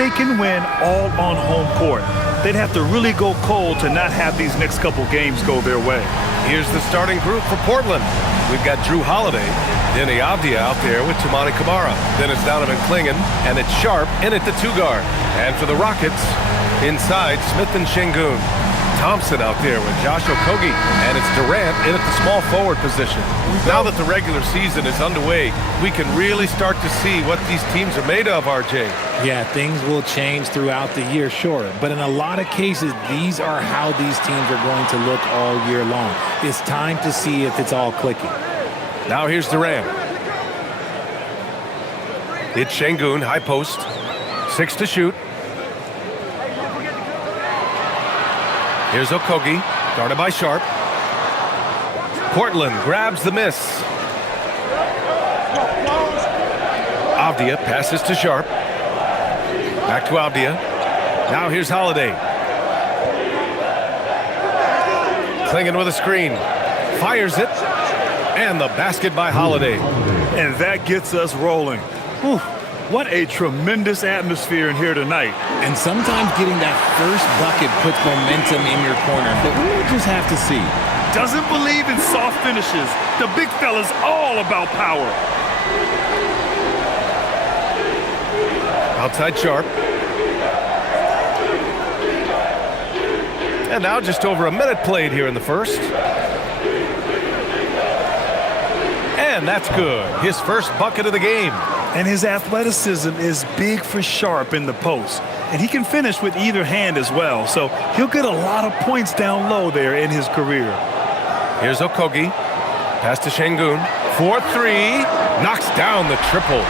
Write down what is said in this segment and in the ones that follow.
they can win all on home court. They'd have to really go cold to not have these next couple games go their way. Here's the starting group for Portland. We've got Drew Holiday, Denny Avdia out there with Toumani Camara. Then it's Donovan Clingan, and it's Sharp in at the 2-guard. And for the Rockets, inside Smith and Şengün. Thompson out there with Josh Okogie, and it's Durant in at the small forward position. Now that the regular season is underway, we can really start to see what these teams are made of, RJ. Yeah, things will change throughout the year, sure. But in a lot of cases, these are how these teams are going to look all year long. It's time to see if it's all clicking. Now here's Durant. It's Şengün, high post. 6 to shoot. Here's Okogie, guarded by Sharp. Portland grabs the miss. Avdia passes to Sharp. Back to Avdia. Now here's Holiday. Clingan with a screen. Fires it. And the basket by Holiday. And that gets us rolling. Whew. What a tremendous atmosphere in here tonight. And sometimes getting that first bucket puts momentum in your corner, but we'll just have to see. Doesn't believe in soft finishes. The big fella's all about power. Outside Sharp. And now just over a minute played here in the first. And that's good. His first bucket of the game. And his athleticism is big for Sharp in the post. And he can finish with either hand as well. So he'll get a lot of points down low there in his career. Here's Okogie. Pass to Şengün. 4-3. Knocks down the triple.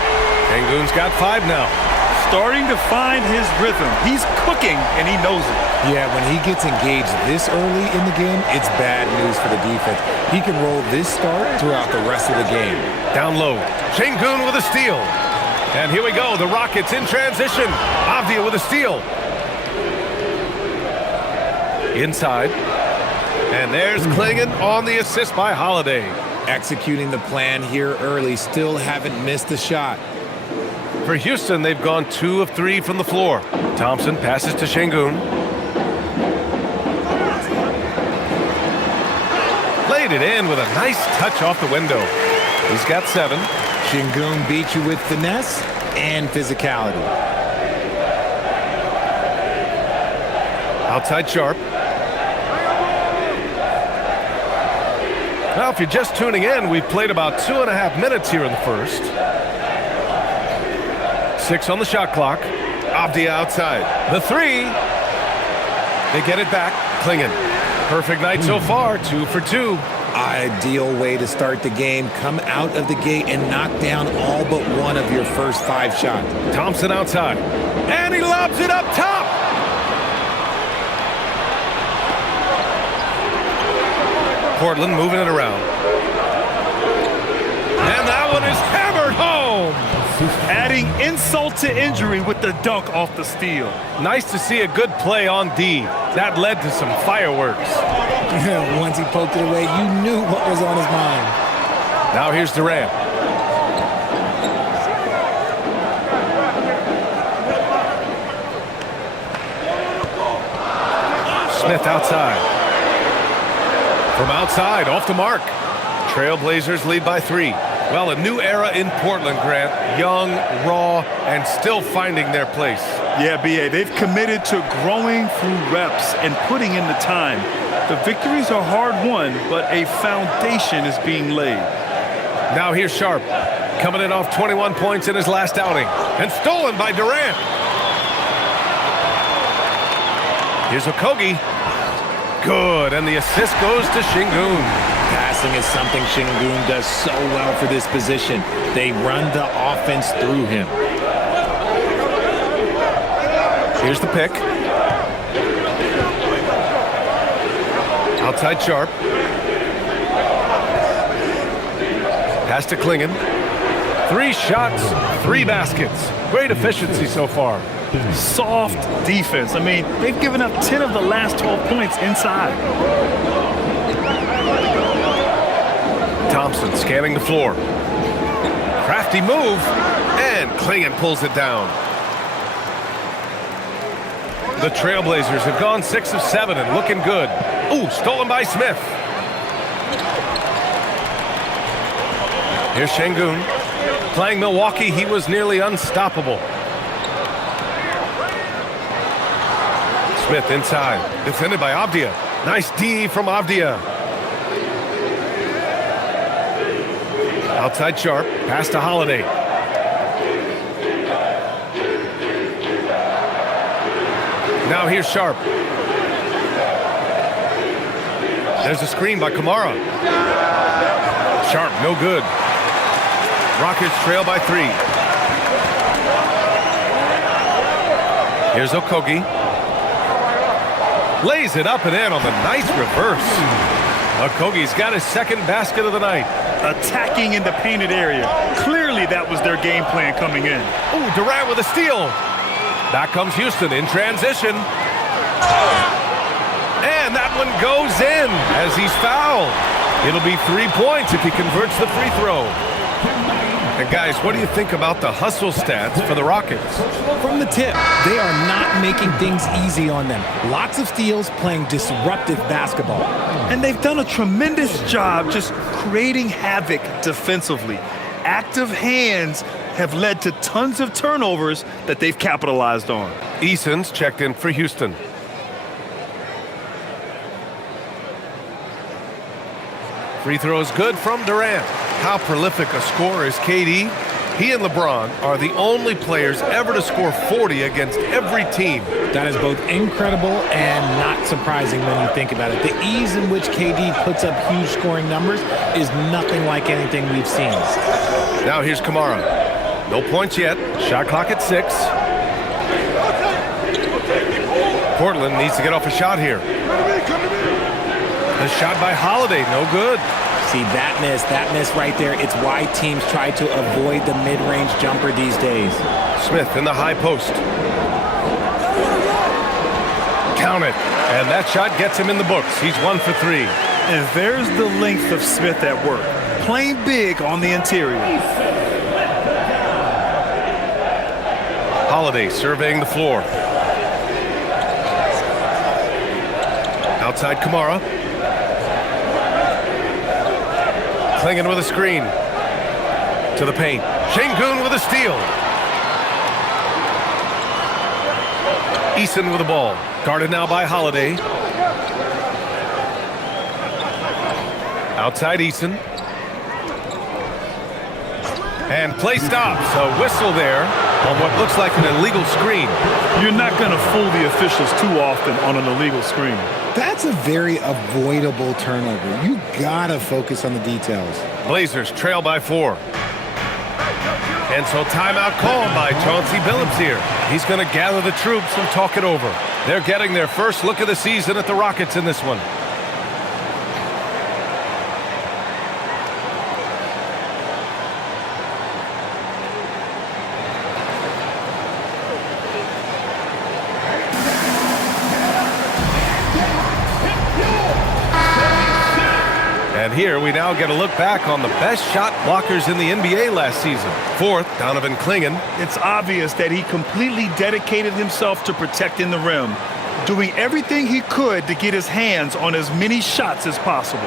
Şengün's got 5 now. Starting to find his rhythm. He's cooking, and he knows it. Yeah, when he gets engaged this early in the game, it's bad news for the defense. He can roll this start throughout the rest of the game. Down low. Şengün with a steal. And here we go. The Rockets in transition. Avdia with a steal. Inside. And there's Clingan on the assist by Holiday. Executing the plan here early. Still haven't missed a shot. For Houston, they've gone 2 of 3 from the floor. Thompson passes to Şengün. Laid it in with a nice touch off the window. He's got 7. Şengün beat you with finesse and physicality. Outside Sharp. Now, if you're just tuning in, we've played about 2.5 minutes here in the first. 6 on the shot clock. Avdia outside. The 3. They get it back. Clingan. Perfect night so far. 2 for 2. Ideal way to start the game. Come out of the gate and knock down all but one of your first 5 shots. Thompson outside. And he lobs it up top. Portland moving it around. And that one is hammered home. Adding insult to injury with the dunk off the steal. Nice to see a good play on D. That led to some fireworks. Once he poked it away, you knew what was on his mind. Now here's Durant. Smith outside. From outside, off the mark. Trailblazers lead by 3. Well, a new era in Portland, Grant. Young, raw, and still finding their place. Yeah, B.A., they've committed to growing through reps and putting in the time. The victories are hard-won, but a foundation is being laid. Now here's Sharp, coming in off 21 points in his last outing, and stolen by Durant. Here's Okogie. Good, and the assist goes to Şengün. Passing is something Şengün does so well for this position. They run the offense through him. Here's the pick. Outside Sharp. Pass to Clingan. 3 shots, 3 baskets. Great efficiency so far. Soft defense. I mean, they've given up 10 of the last 12 points inside. Thompson scanning the floor. Crafty move, and Clingan pulls it down. The Trailblazers have gone 6 of 7 and looking good. Ooh, stolen by Smith. Here's Şengün. Playing Milwaukee, he was nearly unstoppable. Smith inside. Defended by Avdija. Nice D from Avdija. Outside Sharp. Pass to Holiday. Now here's Sharp. There's a screen by Kamara. Sharp, no good. Rockets trail by 3. Here's Okogie. Lays it up and in on the nice reverse. Okogie's got his second basket of the night. Attacking in the painted area. Clearly that was their game plan coming in. Ooh, Durant with a steal. Back comes Houston in transition. And that one goes in as he's fouled. It'll be 3 points if he converts the free throw. And guys, what do you think about the hustle stats for the Rockets? From the tip, they are not making things easy on them. Lots of steals, playing disruptive basketball. And they've done a tremendous job just creating havoc defensively. Active hands have led to tons of turnovers that they've capitalized on. Eason's checked in for Houston. Free throw is good from Durant. How prolific a scorer is KD? He and LeBron are the only players ever to score 40 against every team. That is both incredible and not surprising when you think about it. The ease in which KD puts up huge scoring numbers is nothing like anything we've seen. Now here's Kamara. No points yet. Shot clock at 6. Portland needs to get off a shot here. The shot by Holiday, no good. See, that miss right there, it's why teams try to avoid the mid-range jumper these days. Smith in the high post. Count it. And that shot gets him in the books. He's 1 for 3. And there's the length of Smith at work. Playing big on the interior. Holiday surveying the floor. Outside Kamara. Klingin with a screen. To the paint. Şengün with a steal. Eason with the ball. Guarded now by Holiday. Outside Eason. And play stops. A whistle there on what looks like an illegal screen. You're not going to fool the officials too often on an illegal screen. That's a very avoidable turnover. You gotta focus on the details. Blazers trail by 4. And so timeout called by Chauncey Billups here. He's going to gather the troops and talk it over. They're getting their first look of the season at the Rockets in this one. And here we now get a look back on the best shot blockers in the NBA last season. 4th, Donovan Klingin. It's obvious that he completely dedicated himself to protecting the rim, doing everything he could to get his hands on as many shots as possible.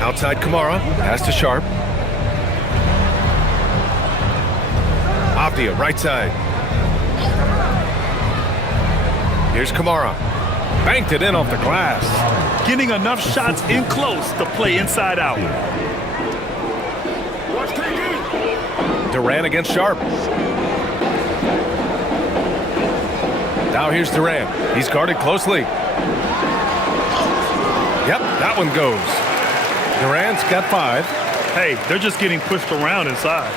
Outside Kamara, pass to Sharp. Avdija, right side. Here's Kamara. Banked it in off the glass. Getting enough shots in close to play inside out. Durant against Sharp. Now here's Durant. He's guarded closely. Yep, that one goes. Durant's got 5. Hey, they're just getting pushed around inside.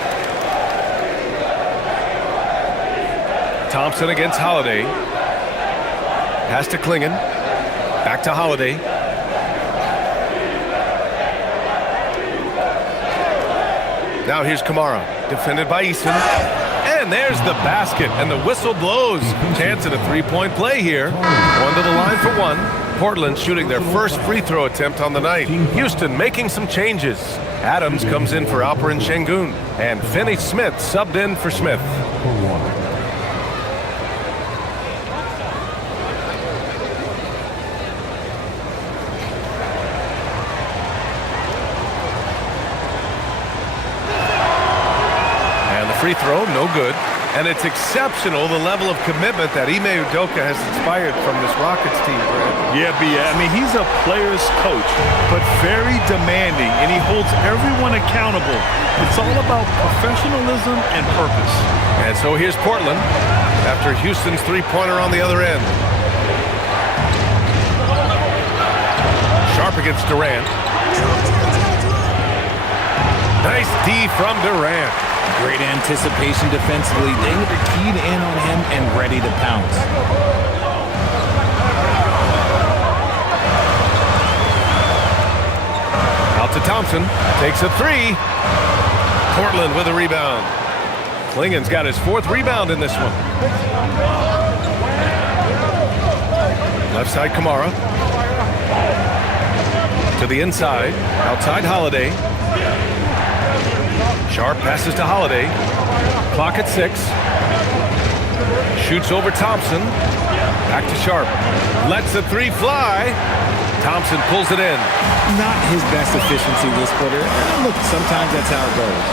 Thompson against Holiday. Pass to Klingin. Back to Holiday. Now here's Kamara. Defended by Easton. And there's the basket, and the whistle blows. Chance at a three-point play here. One to the line for one. Portland shooting their first free throw attempt on the night. Houston making some changes. Adams comes in for Alperen Şengün, and Finney Smith subbed in for Smith. And the free throw, no good. And it's exceptional, the level of commitment that Ime Udoka has inspired from this Rockets team, Brad. Yeah, I mean, he's a player's coach, but very demanding, and he holds everyone accountable. It's all about professionalism and purpose. And so here's Portland after Houston's three-pointer on the other end. Sharp against Durant. Nice D from Durant. Great anticipation defensively. They were keyed in on him and ready to pounce. Out to Thompson. Takes a three. Portland with a rebound. Klingen's got his fourth rebound in this one. Left side, Kamara. To the inside. Outside, Holiday. Sharp passes to Holiday. Clock at 6. Shoots over Thompson. Back to Sharp. Lets the three fly. Thompson pulls it in. Not his best efficiency this quarter. Look, sometimes that's how it goes.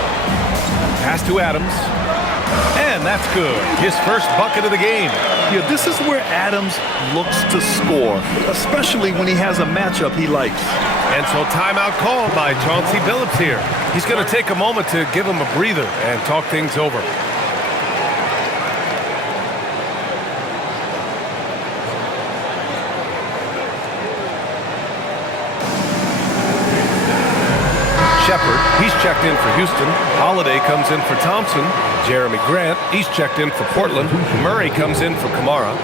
Pass to Adams. And that's good. His first bucket of the game. Yeah, this is where Adams looks to score, especially when he has a matchup he likes. And so timeout called by Chauncey Billups here. He's going to take a moment to give him a breather and talk things over. Shepard, he's checked in for Houston. Holiday comes in for Thompson. Jeremy Grant, he's checked in for Portland. Murray comes in for Kamara.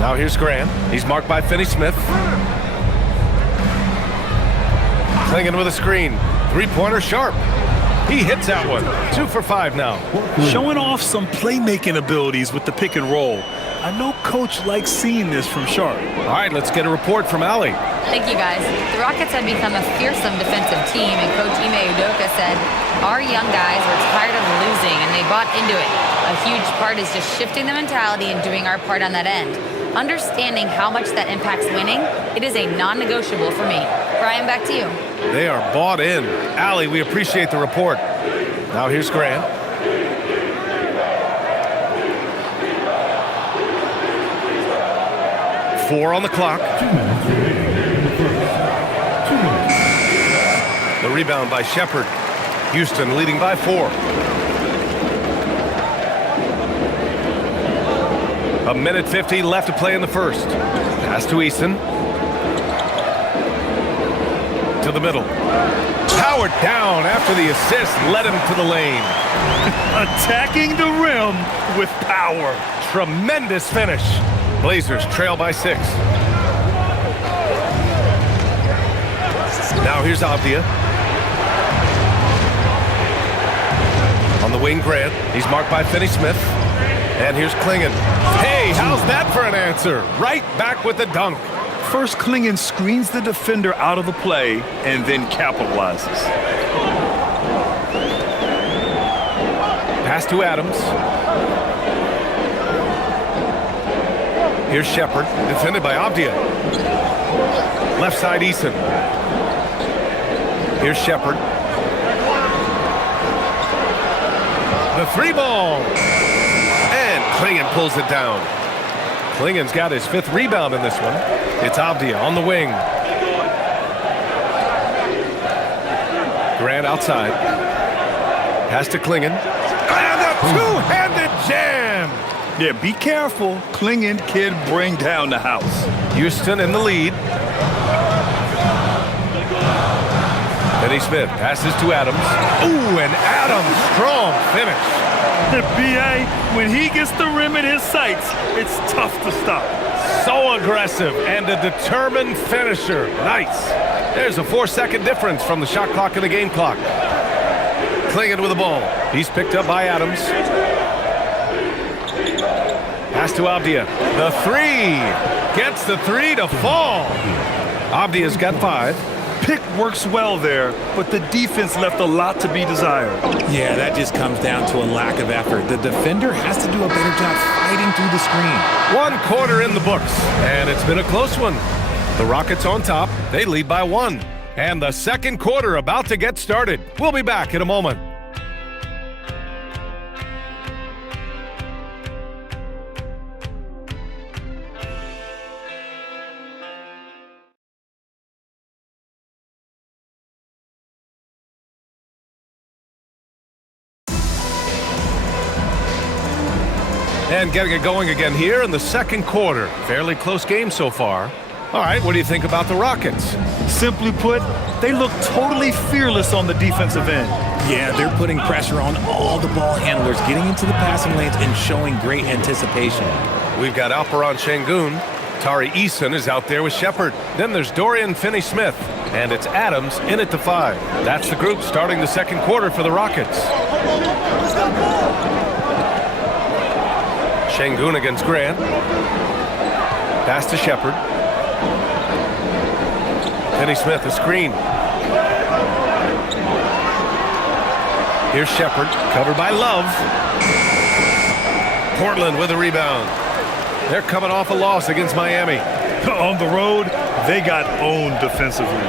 Now here's Grant. He's marked by Finney Smith. Klingen with a screen. Three-pointer Sharp. He hits that one. 2 for 5 now. Showing off some playmaking abilities with the pick and roll. I know Coach likes seeing this from Sharp. All right, let's get a report from Allie. Thank you, guys. The Rockets have become a fearsome defensive team, and Coach Ime Udoka said, our young guys were tired of losing, and they bought into it. A huge part is just shifting the mentality and doing our part on that end. Understanding how much that impacts winning, it is a non-negotiable for me. Brian, back to you. They are bought in. Allie, we appreciate the report. Now here's Grant. Four on the clock. The rebound by Shepard. Houston leading by 4. A minute 50 left to play in the first. Pass to Easton. To the middle. Powered down after the assist led him to the lane. Attacking the rim with power. Tremendous finish. Blazers trail by 6. Now here's Avdia. On the wing, Grant. He's marked by Finney Smith. And here's Klingen. Hey, how's that for an answer? Right back with the dunk. First, Klingen screens the defender out of the play and then capitalizes. Pass to Adams. Here's Shepard, defended by Avdia. Left side, Eason. Here's Shepard. The three ball. And Klingen pulls it down. Klingen's got his 5th rebound in this one. It's Avdia on the wing. Grant outside. Pass to Klingen. And a two-handed jam. Yeah, be careful. Klingen kid bring down the house. Houston in the lead. Finney Smith passes to Adams. Ooh, and Adams, strong finish. B.A., when he gets the rim in his sights, it's tough to stop. So aggressive and a determined finisher. Nice. There's a 4-second difference from the shot clock and the game clock. Clingan with the ball. He's picked up by Adams. Pass to Avdia. The three. Gets the three to fall. Avdia's got 5. Pick works well there, but the defense left a lot to be desired. Yeah, that just comes down to a lack of effort. The defender has to do a better job fighting through the screen. 1 quarter in the books, and it's been a close one. The Rockets on top. They lead by 1. And the second quarter about to get started. We'll be back in a moment. And getting it going again here in the second quarter. Fairly close game so far. All right, what do you think about the Rockets? Simply put, they look totally fearless on the defensive end. Yeah, they're putting pressure on all the ball handlers, getting into the passing lanes and showing great anticipation. We've got Alperon Şengün. Tari Eason is out there with Shepard. Then there's Dorian Finney-Smith. And it's Adams in at the 5. That's the group starting the second quarter for the Rockets. Şengün against Grant. Pass to Shepard. Finney-Smith, a screen. Here's Shepard, covered by Love. Portland with a rebound. They're coming off a loss against Miami. On the road, they got owned defensively.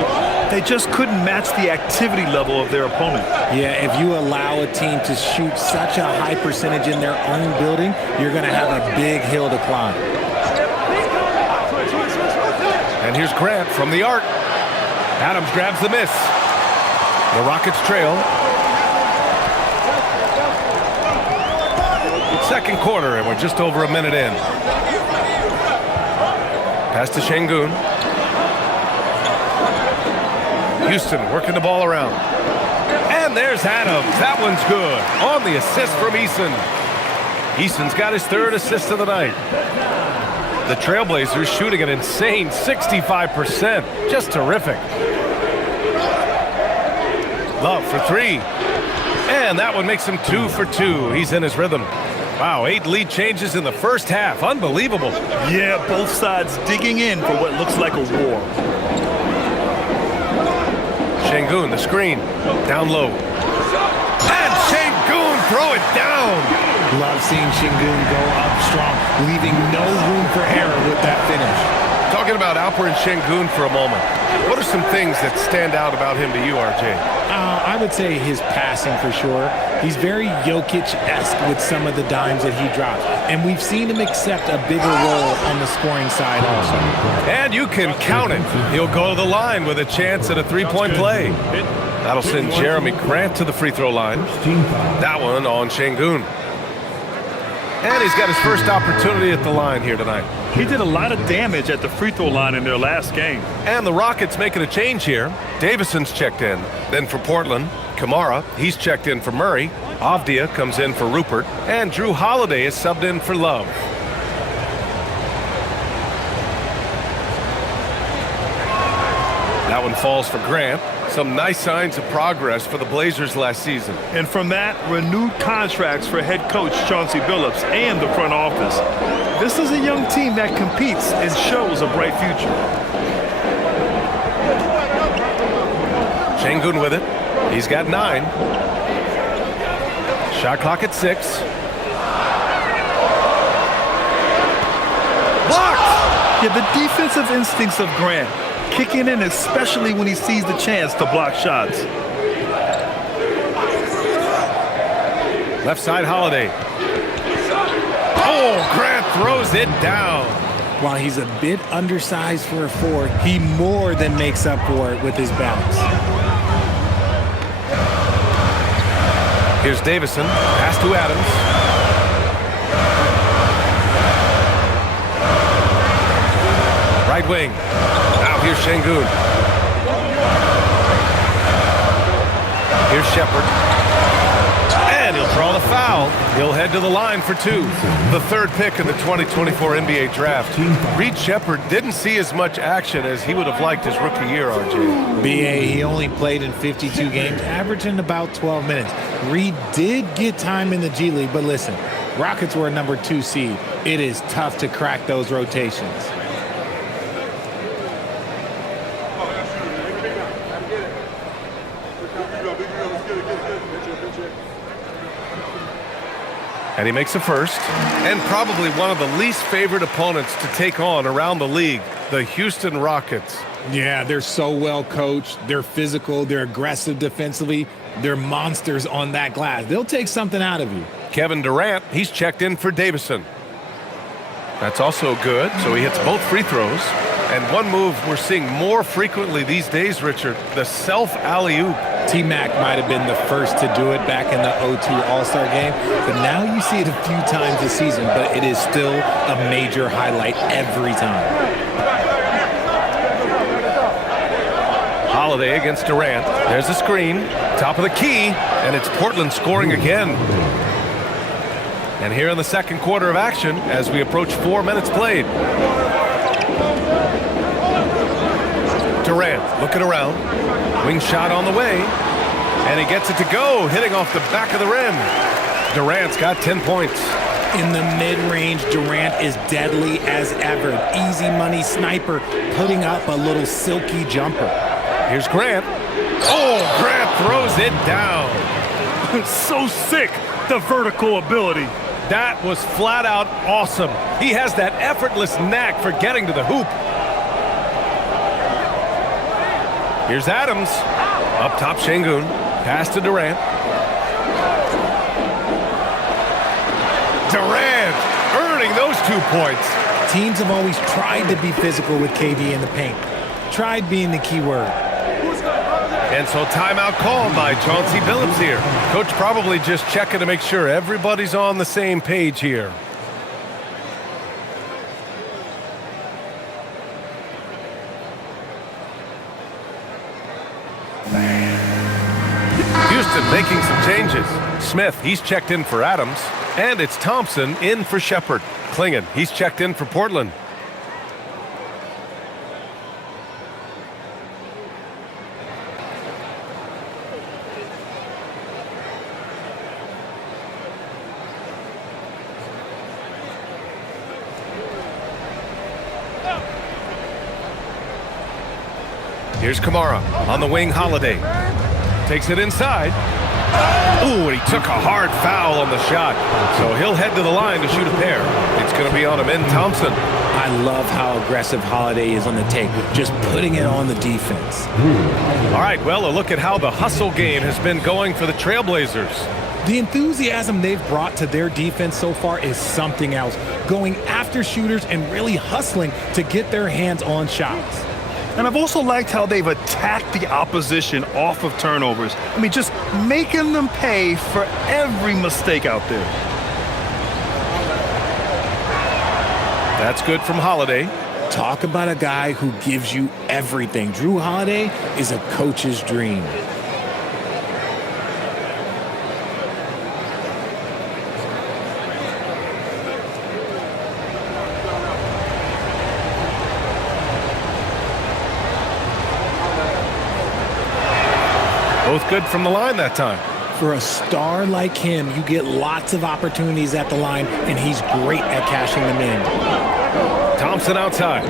They just couldn't match the activity level of their opponent. Yeah, if you allow a team to shoot such a high percentage in their own building, you're going to have a big hill to climb. And here's Grant from the arc. Adams grabs the miss. The Rockets trail. Second quarter, and we're just over a minute in. Pass to Şengün. Houston working the ball around. And there's Adams. That one's good. On the assist from Eason. Eason's got his 3rd assist of the night. The Trailblazers shooting an insane 65%. Just terrific. Love for 3. And that one makes him 2 for 2. He's in his rhythm. Wow, 8 lead changes in the first half. Unbelievable. Yeah, both sides digging in for what looks like a war. Şengün, the screen. Down low. And Şengün, throw it down. Love seeing Şengün go up strong, leaving no room for error with that finish. Talking about Alperon Şengün for a moment. What are some things that stand out about him to you, RJ? I would say his passing for sure. He's very Jokic-esque with some of the dimes that he drops. And we've seen him accept a bigger role on the scoring side also. And you can count it. He'll go to the line with a chance at a 3-point play. That'll send Jeremy Grant to the free throw line. That one on Şengün. And he's got his first opportunity at the line here tonight. He did a lot of damage at the free throw line in their last game. And the Rockets making a change here. Davison's checked in. Then for Portland, Kamara, he's checked in for Murray. Avdia comes in for Rupert. And Drew Holiday is subbed in for Love. That one falls for Grant. Some nice signs of progress for the Blazers last season. And from that, renewed contracts for head coach Chauncey Billups and the front office. This is a young team that competes and shows a bright future. Şengün with it. He's got 9. Shot clock at 6. Blocked! Yeah, the defensive instincts of Grant kicking in, especially when he sees the chance to block shots. Left side, Holiday. Oh, Grant throws it down. While he's a bit undersized for a 4, he more than makes up for it with his bounce. Here's Davison. Pass to Adams. Right wing. Now here's Şengün. Here's Shepherd. And he'll draw the foul. He'll head to the line for two. The third pick in the 2024 NBA draft. Reed Shepherd didn't see as much action as he would have liked his rookie year, RJ. BA, he only played in 52 games, averaging about 12 minutes. Reed did get time in the G League, but listen, Rockets were a number 2 seed. It is tough to crack those rotations. And he makes a first. And probably one of the least favorite opponents to take on around the league, the Houston Rockets. Yeah, they're so well coached. They're physical. They're aggressive defensively. They're monsters on that glass. They'll take something out of you. Kevin Durant, he's checked in for Davison. That's also good, so he hits both free throws. And one move we're seeing more frequently these days, Richard, the self-alley-oop. T-Mac might have been the first to do it back in the 0-2 All-Star game, but now you see it a few times this season, but it is still a major highlight every time. Holiday against Durant. There's a screen, top of the key, and it's Portland scoring again. And here in the second quarter of action, as we approach 4 minutes played. Durant looking around. Wing shot on the way. And he gets it to go, hitting off the back of the rim. Durant's got 10 points. In the mid-range, Durant is deadly as ever. Easy money sniper, putting up a little silky jumper. Here's Grant. Oh, Grant throws it down. So sick, the vertical ability. That was flat out awesome. He has that effortless knack for getting to the hoop. Here's Adams. Up top, Şengün. Pass to Durant. Durant earning those 2 points. Teams have always tried to be physical with KD in the paint. Tried being the key word. And so timeout called by Chauncey Billups here. Coach probably just checking to make sure everybody's on the same page here. Houston making some changes. Smith, he's checked in for Adams. And it's Thompson in for Shepherd. Klingon, he's checked in for Portland. Here's Kamara on the wing. Holiday takes it inside. Ooh, and he took a hard foul on the shot. So he'll head to the line to shoot a pair. It's going to be on him in Thompson. I love how aggressive Holiday is on the take, just putting it on the defense. All right, well, a look at how the hustle game has been going for the Trailblazers. The enthusiasm they've brought to their defense so far is something else. Going after shooters and really hustling to get their hands on shots. And I've also liked how they've attacked the opposition off of turnovers. I mean, just making them pay for every mistake out there. That's good from Holiday. Talk about a guy who gives you everything. Drew Holiday is a coach's dream. Both good from the line that time. For a star like him, you get lots of opportunities at the line, and he's great at cashing them in. Thompson outside.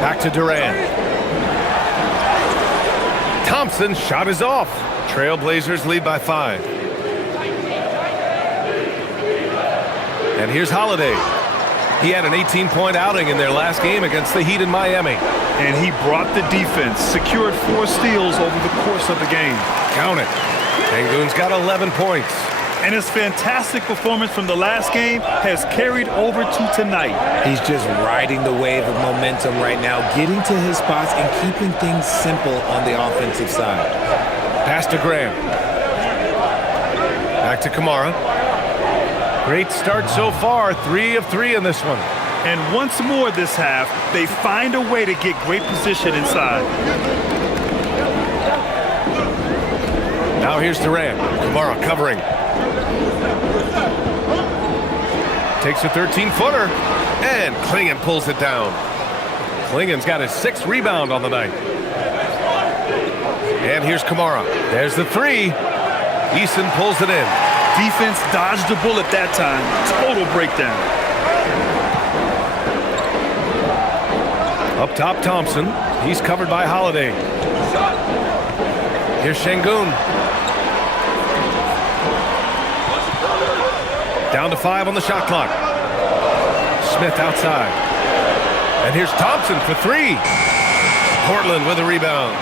Back to Durant. Thompson's shot is off. Trailblazers lead by 5. And here's Holiday. He had an 18-point outing in their last game against the Heat in Miami. And he brought the defense, secured 4 steals over the course of the game. Count it. Şengün's got 11 points. And his fantastic performance from the last game has carried over to tonight. He's just riding the wave of momentum right now, getting to his spots and keeping things simple on the offensive side. Pass to Graham. Back to Kamara. Great start so far. 3 of 3 in this one. And once more this half, they find a way to get great position inside. Now here's Durant. Kamara covering. Takes a 13-footer. And Klingon pulls it down. Klingon's got his 6th rebound on the night. And here's Kamara. There's the 3. Eason pulls it in. Defense dodged the bullet that time. Total breakdown. Up top, Thompson. He's covered by Holiday. Here's Şengün. Down to 5 on the shot clock. Smith outside. And here's Thompson for 3. Portland with a rebound.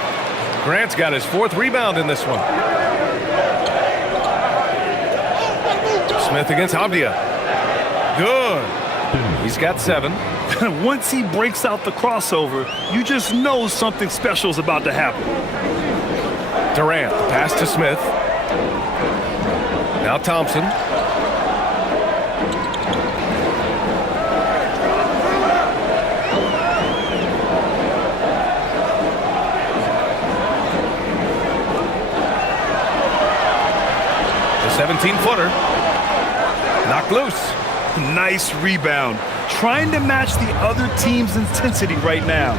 Grant's got his 4th rebound in this one. Smith against Avdia. Good. He's got 7. Once he breaks out the crossover, you just know something special is about to happen. Durant, pass to Smith. Now Thompson. The 17-footer. Knocked loose. Nice rebound. Trying to match the other team's intensity right now.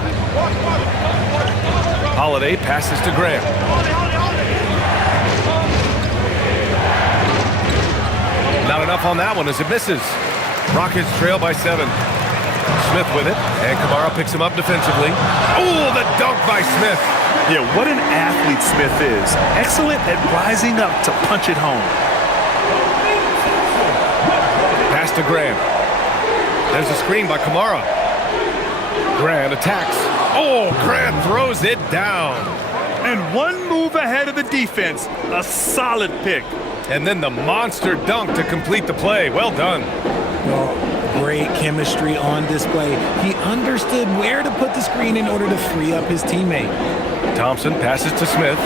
Holiday passes to Grant. Not enough on that one as it misses. Rockets trail by 7. Smith with it, and Kamara picks him up defensively. Oh, the dunk by Smith. Yeah, what an athlete Smith is. Excellent at rising up to punch it home. Pass to Grant. There's a screen by Kamara. Grant attacks. Oh, Grant throws it down. And one move ahead of the defense. A solid pick. And then the monster dunk to complete the play. Well done. Well, great chemistry on display. He understood where to put the screen in order to free up his teammate. Thompson passes to Smith.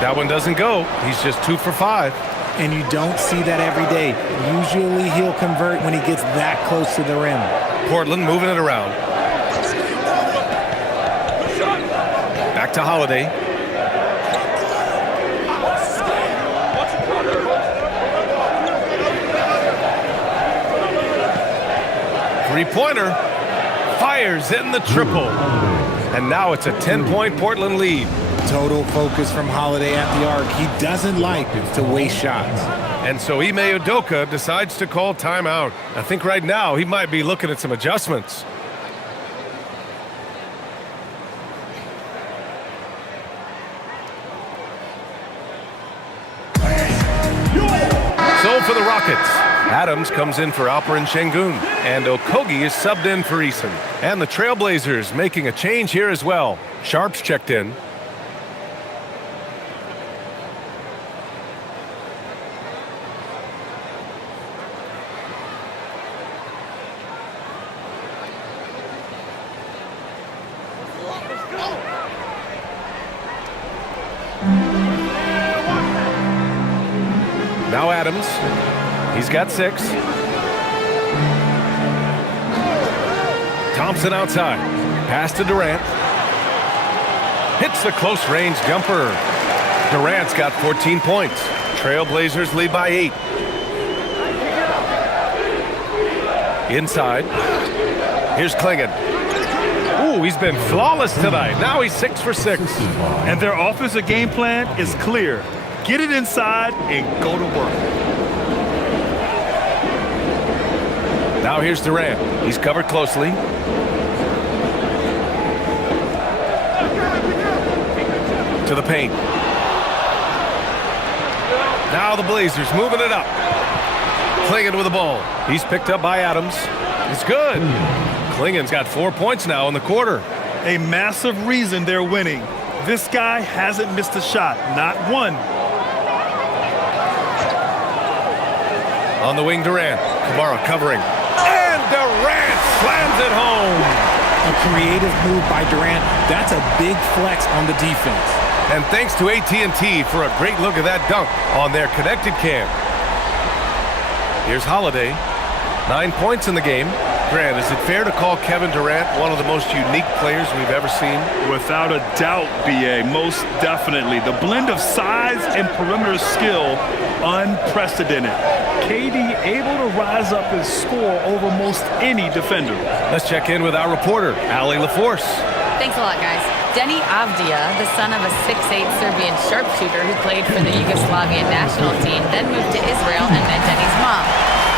That one doesn't go. He's just 2 for 5. And you don't see that every day. Usually he'll convert when he gets that close to the rim. Portland moving it around. Back to Holiday. Three-pointer. Fires in the triple. And now it's a 10-point Portland lead. Total focus from Holiday at the arc. He doesn't like to waste shots. And so Ime Udoka decides to call timeout. I think right now he might be looking at some adjustments. So for the Rockets, Adams comes in for Alperen Şengün, and Okogie is subbed in for Eason. And the Trailblazers making a change here as well. Sharp's checked in. Now Adams, he's got 6. Thompson outside, pass to Durant. Hits the close range jumper. Durant's got 14 points. Trailblazers lead by 8. Inside, here's Klingon. Ooh, he's been flawless tonight. Now he's 6 for 6. And their offensive game plan is clear. Get it inside and go to work. Now here's Durant. He's covered closely. To the paint. Now the Blazers moving it up. Klingon with the ball. He's picked up by Adams. It's good. Klingon's got 4 points now in the quarter. A massive reason they're winning. This guy hasn't missed a shot, not one. On the wing, Durant. Kamara covering. And Durant slams it home. A creative move by Durant. That's a big flex on the defense. And thanks to AT&T for a great look at that dunk on their connected cam. Here's Holiday. 9 points in the game. Grant, is it fair to call Kevin Durant one of the most unique players we've ever seen? Without a doubt, BA, most definitely. The blend of size and perimeter skill, unprecedented. KD able to rise up and score over most any defender. Let's check in with our reporter, Allie LaForce. Thanks a lot, guys. Denny Avdia, the son of a 6'8 Serbian sharpshooter who played for the Yugoslavian national team, then moved to Israel and met Denny's mom.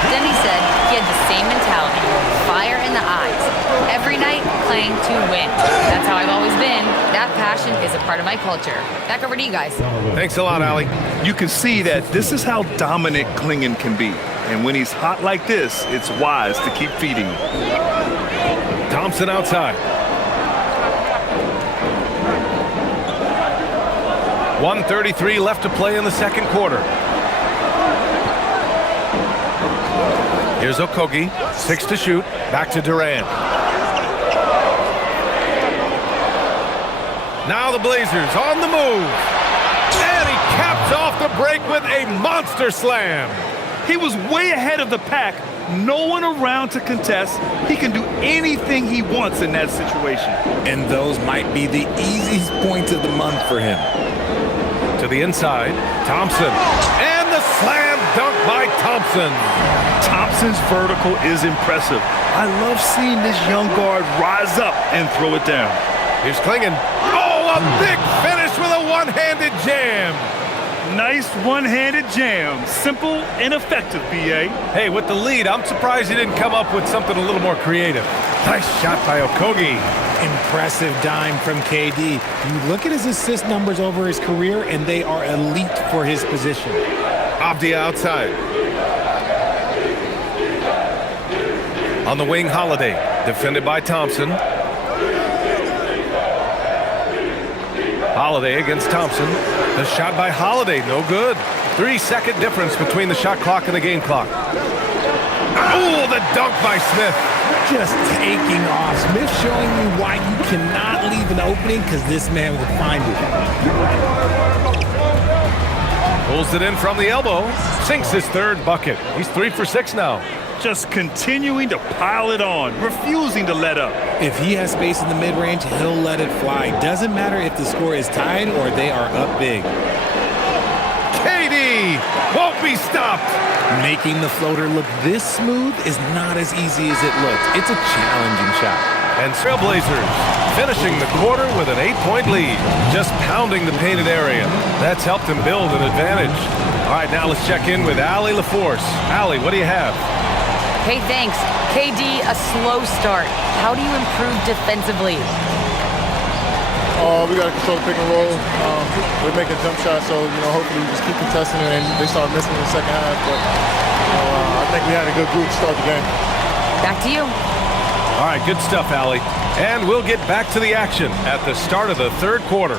Denny said he had the same mentality, fire in the eyes. Every night, playing to win. That's how I've always been. That passion is a part of my culture. Back over to you guys. Thanks a lot, Allie. You can see that this is how dominant Klingon can be. And when he's hot like this, it's wise to keep feeding him. Thompson outside. 1:33 left to play in the second quarter. Here's Okogie, 6 to shoot, back to Durant. Now the Blazers on the move. And he caps off the break with a monster slam. He was way ahead of the pack. No one around to contest. He can do anything he wants in that situation. And those might be the easiest points of the month for him. To the inside, Thompson. And the slam dunk by Thompson. Thompson's vertical is impressive. I love seeing this young guard rise up and throw it down. Here's Klingon. Oh, a big finish with a one-handed jam. Nice one-handed jam. Simple and effective, BA. Hey, with the lead, I'm surprised he didn't come up with something a little more creative. Nice shot by Okogie. Impressive dime from KD. You look at his assist numbers over his career, and they are elite for his position. Avdia outside. On the wing, Holiday, defended by Thompson. Holiday against Thompson. The shot by Holiday, no good. 3-second difference between the shot clock and the game clock. Oh, the dunk by Smith. Just taking off. Smith showing you why you cannot leave an opening, because this man will find it. Pulls it in from the elbow. Sinks his third bucket. He's 3 for 6 now. Just continuing to pile it on, refusing to let up. If he has space in the mid-range, he'll let it fly. Doesn't matter if the score is tied or they are up big. KD won't be stopped. Making the floater look this smooth is not as easy as it looks. It's a challenging shot. And Trailblazers finishing the quarter with an 8-point lead. Just pounding the painted area. That's helped them build an advantage. All right, now let's check in with Allie LaForce. Allie, what do you have? Hey, thanks. KD, a slow start. How do you improve defensively? We got to control the pick and roll. We're making jump shots, so hopefully we just keep contesting it, and they start missing in the second half. But I think we had a good group to start the game. Back to you. All right, good stuff, Allie. And we'll get back to the action at the start of the third quarter.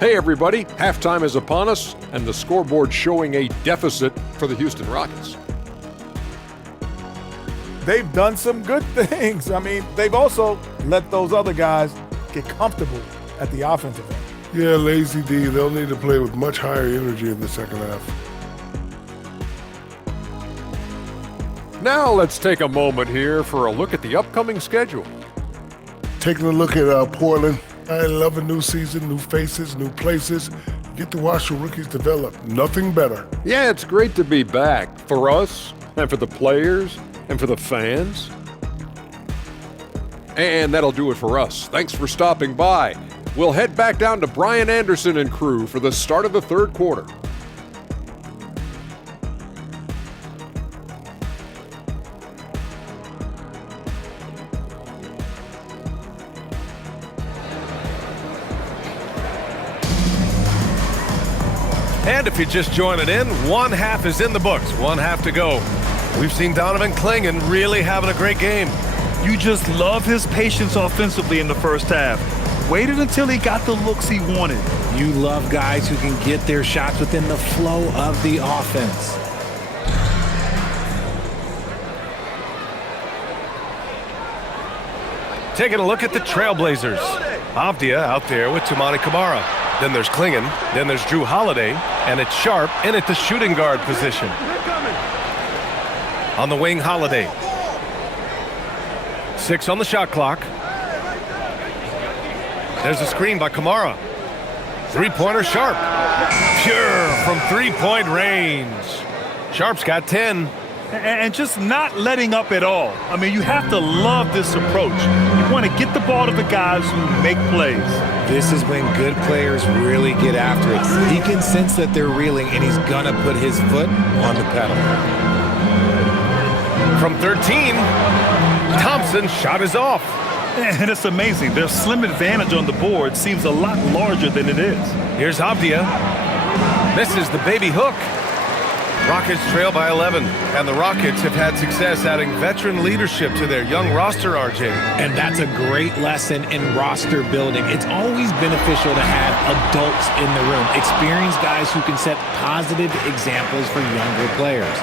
Hey everybody, halftime is upon us, and the scoreboard showing a deficit for the Houston Rockets. They've done some good things. I mean, they've also let those other guys get comfortable at the offensive end. Yeah, lazy D. They'll need to play with much higher energy in the second half. Now let's take a moment here for a look at the upcoming schedule. Taking a look at Portland. I love a new season, new faces, new places. Get to watch the rookies develop. Nothing better. Yeah, it's great to be back for us and for the players and for the fans. And that'll do it for us. Thanks for stopping by. We'll head back down to Brian Anderson and crew for the start of the third quarter. And if you're just joining in, one half is in the books, one half to go. We've seen Donovan Clingan really having a great game. You just love his patience offensively in the first half. Waited until he got the looks he wanted. You love guys who can get their shots within the flow of the offense. Taking a look at the Trailblazers. Avdia out there with Toumani Camara. Then there's Clingan. Then there's Drew Holiday. And it's Sharp in at the shooting guard position. On the wing, Holiday. 6 on the shot clock. There's a screen by Camara. Three-pointer Sharp. Pure from three-point range. Sharp's got 10. And just not letting up at all. I mean, you have to love this approach. You want to get the ball to the guys who make plays. This is when good players really get after it. He can sense that they're reeling, and he's going to put his foot on the pedal. From 13, Thompson's shot is off. And it's amazing. Their slim advantage on the board seems a lot larger than it is. Here's Avdia. Misses the baby hook. Rockets trail by 11, and the Rockets have had success adding veteran leadership to their young roster, RJ. And that's a great lesson in roster building. It's always beneficial to have adults in the room, experienced guys who can set positive examples for younger players.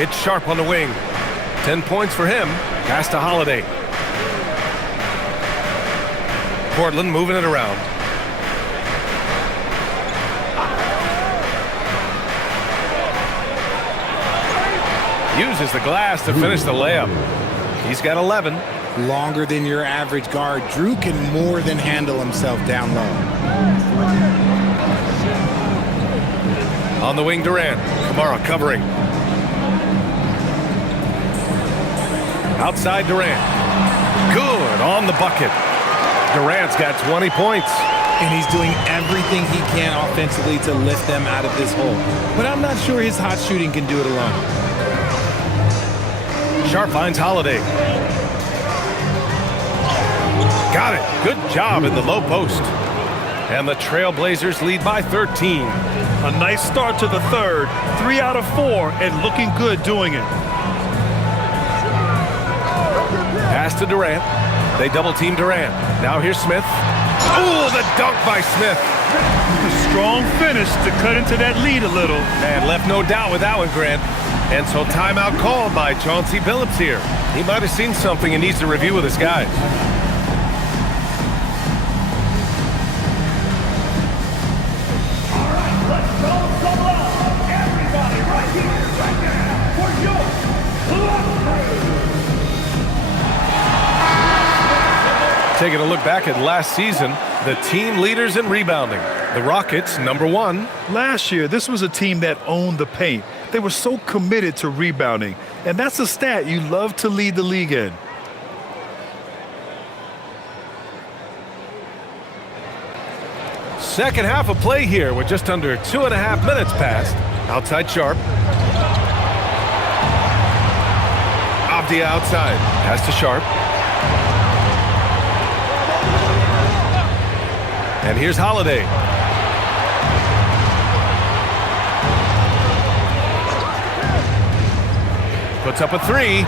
It's Sharp on the wing. 10 points for him. Pass to Holiday. Portland moving it around. Uses the glass to finish the layup. He's got 11. Longer than your average guard. Drew can more than handle himself down low. On the wing, Durant. Camara covering. Outside Durant. Good on the bucket. Durant's got 20 points. And he's doing everything he can offensively to lift them out of this hole. But I'm not sure his hot shooting can do it alone. Sharp finds Holiday. Got it. Good job in the low post. And the Trailblazers lead by 13. A nice start to the third. 3 out of 4 and looking good doing it. Pass to Durant. They double team Durant. Now here's Smith. Ooh, the dunk by Smith. A strong finish to cut into that lead a little. Man, left no doubt with that one, Grant. And so timeout called by Chauncey Billups here. He might have seen something and needs to review with his guys. Taking a look back at last season, the team leaders in rebounding. The Rockets, number 1. Last year, this was a team that owned the paint. They were so committed to rebounding, and that's a stat you love to lead the league in. Second half of play here with just under 2.5 minutes passed. Outside Sharp. Avdia outside. Pass to Sharp. And here's Holiday. Puts up a 3.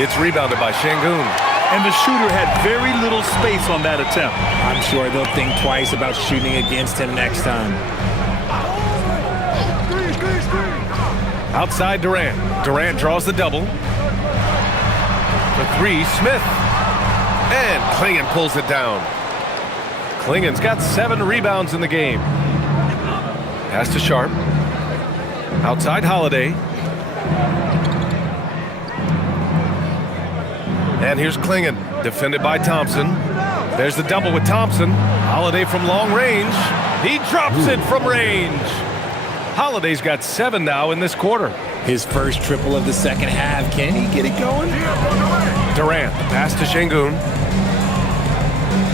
It's rebounded by Şengün. And the shooter had very little space on that attempt. I'm sure they'll think twice about shooting against him next time. Outside Durant. Durant draws the double. The 3, Smith. And Clingan pulls it down. Clingan's got 7 rebounds in the game. Pass to Sharp. Outside Holiday. And here's Clingan, defended by Thompson. There's the double with Thompson. Holiday from long range. He drops it from range. Holiday's got 7 now in this quarter. His first triple of the second half. Can he get it going? Durant, pass to Şengün.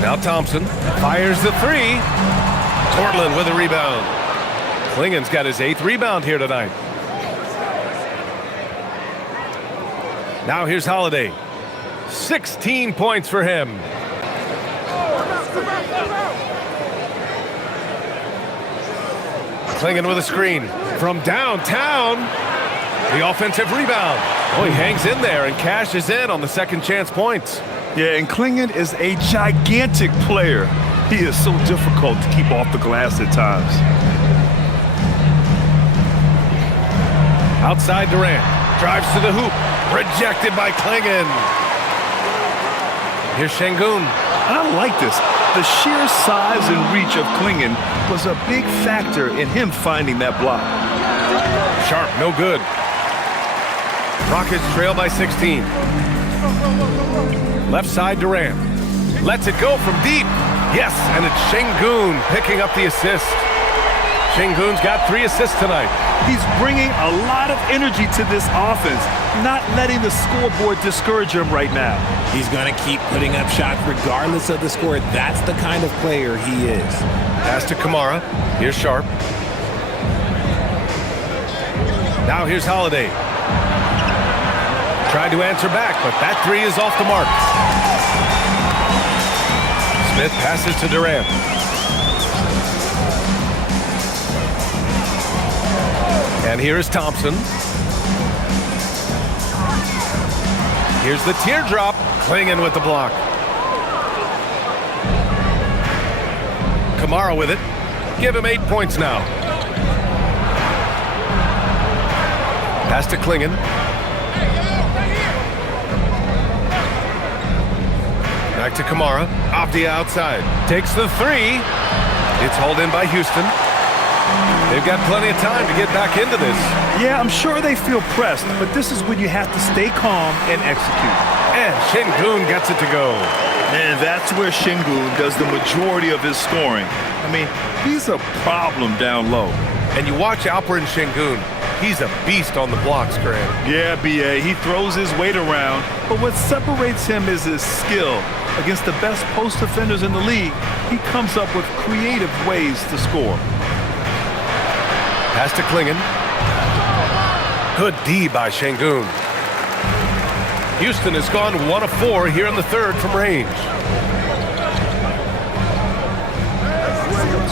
Now Thompson fires the 3. Portland with a rebound. Clingan's got his 8th rebound here tonight. Now here's Holiday. 16 points for him. Klingon with a screen. From downtown, the offensive rebound. Oh, he hangs in there and cashes in on the second chance points. Yeah, and Klingon is a gigantic player. He is so difficult to keep off the glass at times. Outside Durant. Drives to the hoop. Rejected by Klingon. Here's Şengün. I like this. The sheer size and reach of Klingon was a big factor in him finding that block. Sharp, no good. Rockets trail by 16. Left side Durant. Lets it go from deep. Yes, and it's Şengün picking up the assist. Şengün's got 3 assists tonight. He's bringing a lot of energy to this offense, not letting the scoreboard discourage him right now. He's going to keep putting up shots regardless of the score. That's the kind of player he is. Pass to Kamara. Here's Sharp. Now here's Holiday. Tried to answer back, but that 3 is off the mark. Smith passes to Durant. And here is Thompson. Here's the teardrop. Klingon with the block. Kamara with it. Give him 8 points now. Pass to Klingon. Back to Kamara. Off the outside. Takes the 3. It's hauled in by Houston. They've got plenty of time to get back into this. Yeah, I'm sure they feel pressed, but this is when you have to stay calm and execute. And Şengün gets it to go. And that's where Şengün does the majority of his scoring. I mean, he's a problem down low. And you watch Alperen Şengün. He's a beast on the blocks, Grant. Yeah, B.A., he throws his weight around, but what separates him is his skill. Against the best post defenders in the league, he comes up with creative ways to score. Pass to Klingon. Good D by Şengün. Houston has gone 1 of 4 here in the third from range.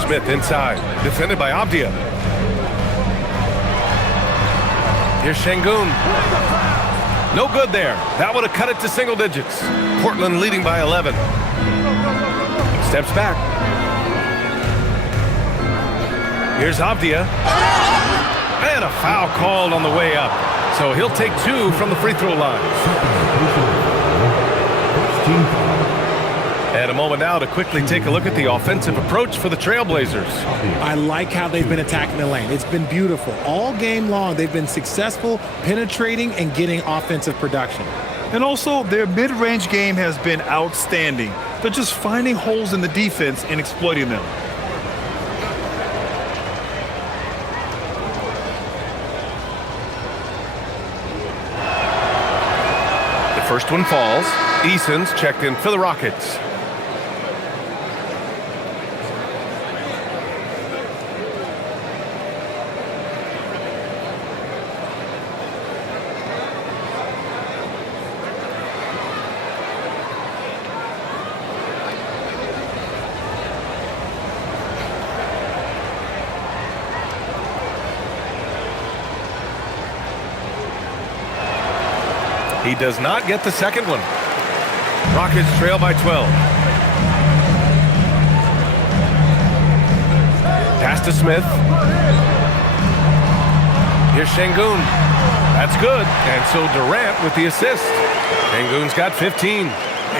Smith inside. Defended by Avdia. Here's Şengün. No good there. That would have cut it to single digits. Portland leading by 11. Steps back. Here's Avdia. And a foul called on the way up. So he'll take 2 from the free throw line. And a moment now to quickly take a look at the offensive approach for the Trailblazers. I like how they've been attacking the lane. It's been beautiful. All game long, they've been successful penetrating and getting offensive production. And also, their mid-range game has been outstanding. They're just finding holes in the defense and exploiting them. The first one falls. Eason's checked in for the Rockets. He does not get the second one. Rockets trail by 12. Pass to Smith. Here's Şengün. That's good. And so Durant with the assist. Şengün's got 15.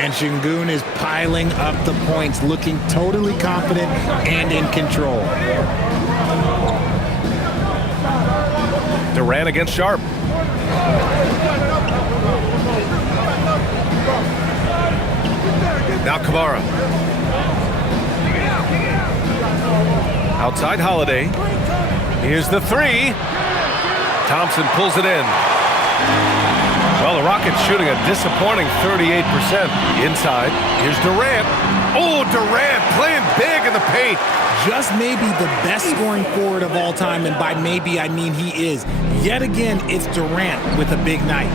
And Şengün is piling up the points, looking totally confident and in control. Durant against Sharp. Now Kamara. Outside Holiday. Here's the 3. Thompson pulls it in. Well, the Rockets shooting a disappointing 38%. Inside. Here's Durant. Oh, Durant playing big in the paint. Just maybe the best scoring forward of all time, and by maybe I mean he is. Yet again, it's Durant with a big night.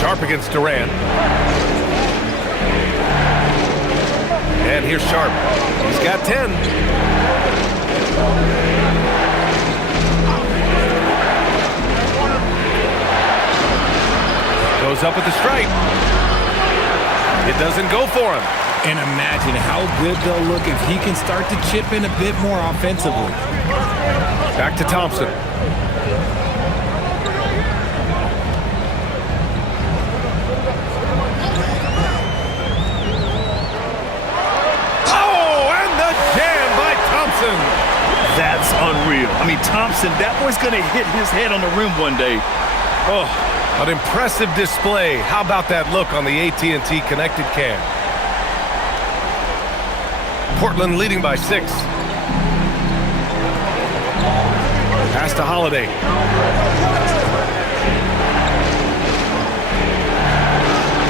Sharp against Durant. And here's Sharp. He's got 10. Goes up at the stripe. It doesn't go for him. And imagine how good they'll look if he can start to chip in a bit more offensively. Back to Thompson. Oh, and the jam by Thompson. That's unreal. I mean, Thompson, that boy's going to hit his head on the rim one day. Oh, an impressive display. How about that look on the AT&T connected cam? Portland leading by 6. Pass to Holiday.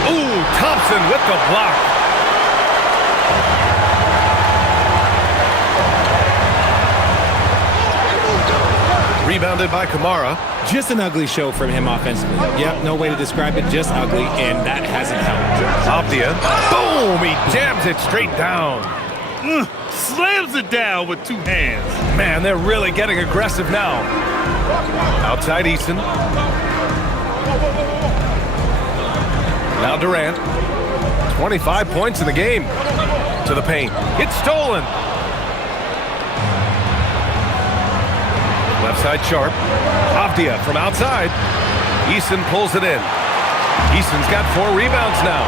Ooh, Thompson with the block. Rebounded by Kamara. Just an ugly show from him offensively. Yep, no way to describe it, just ugly, and that hasn't helped. Abdia. Boom! He jams it straight down. Slams it down with 2 hands. Man, they're really getting aggressive now. Outside Eason. Now Durant. 25 points in the game. To the paint. It's stolen. Left side Sharp. Avdia from outside. Eason pulls it in. Eason's got 4 rebounds now.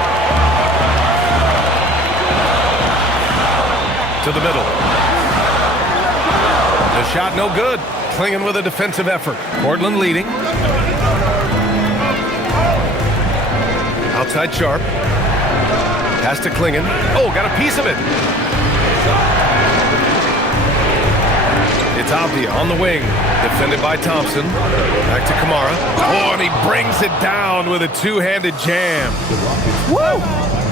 To the middle. The shot no good. Klingon with a defensive effort. Portland leading. Outside Sharp. Pass to Klingon. Oh, got a piece of it. It's Avdia on the wing. Defended by Thompson. Back to Kamara. Oh, and he brings it down with a 2-handed jam. Woo!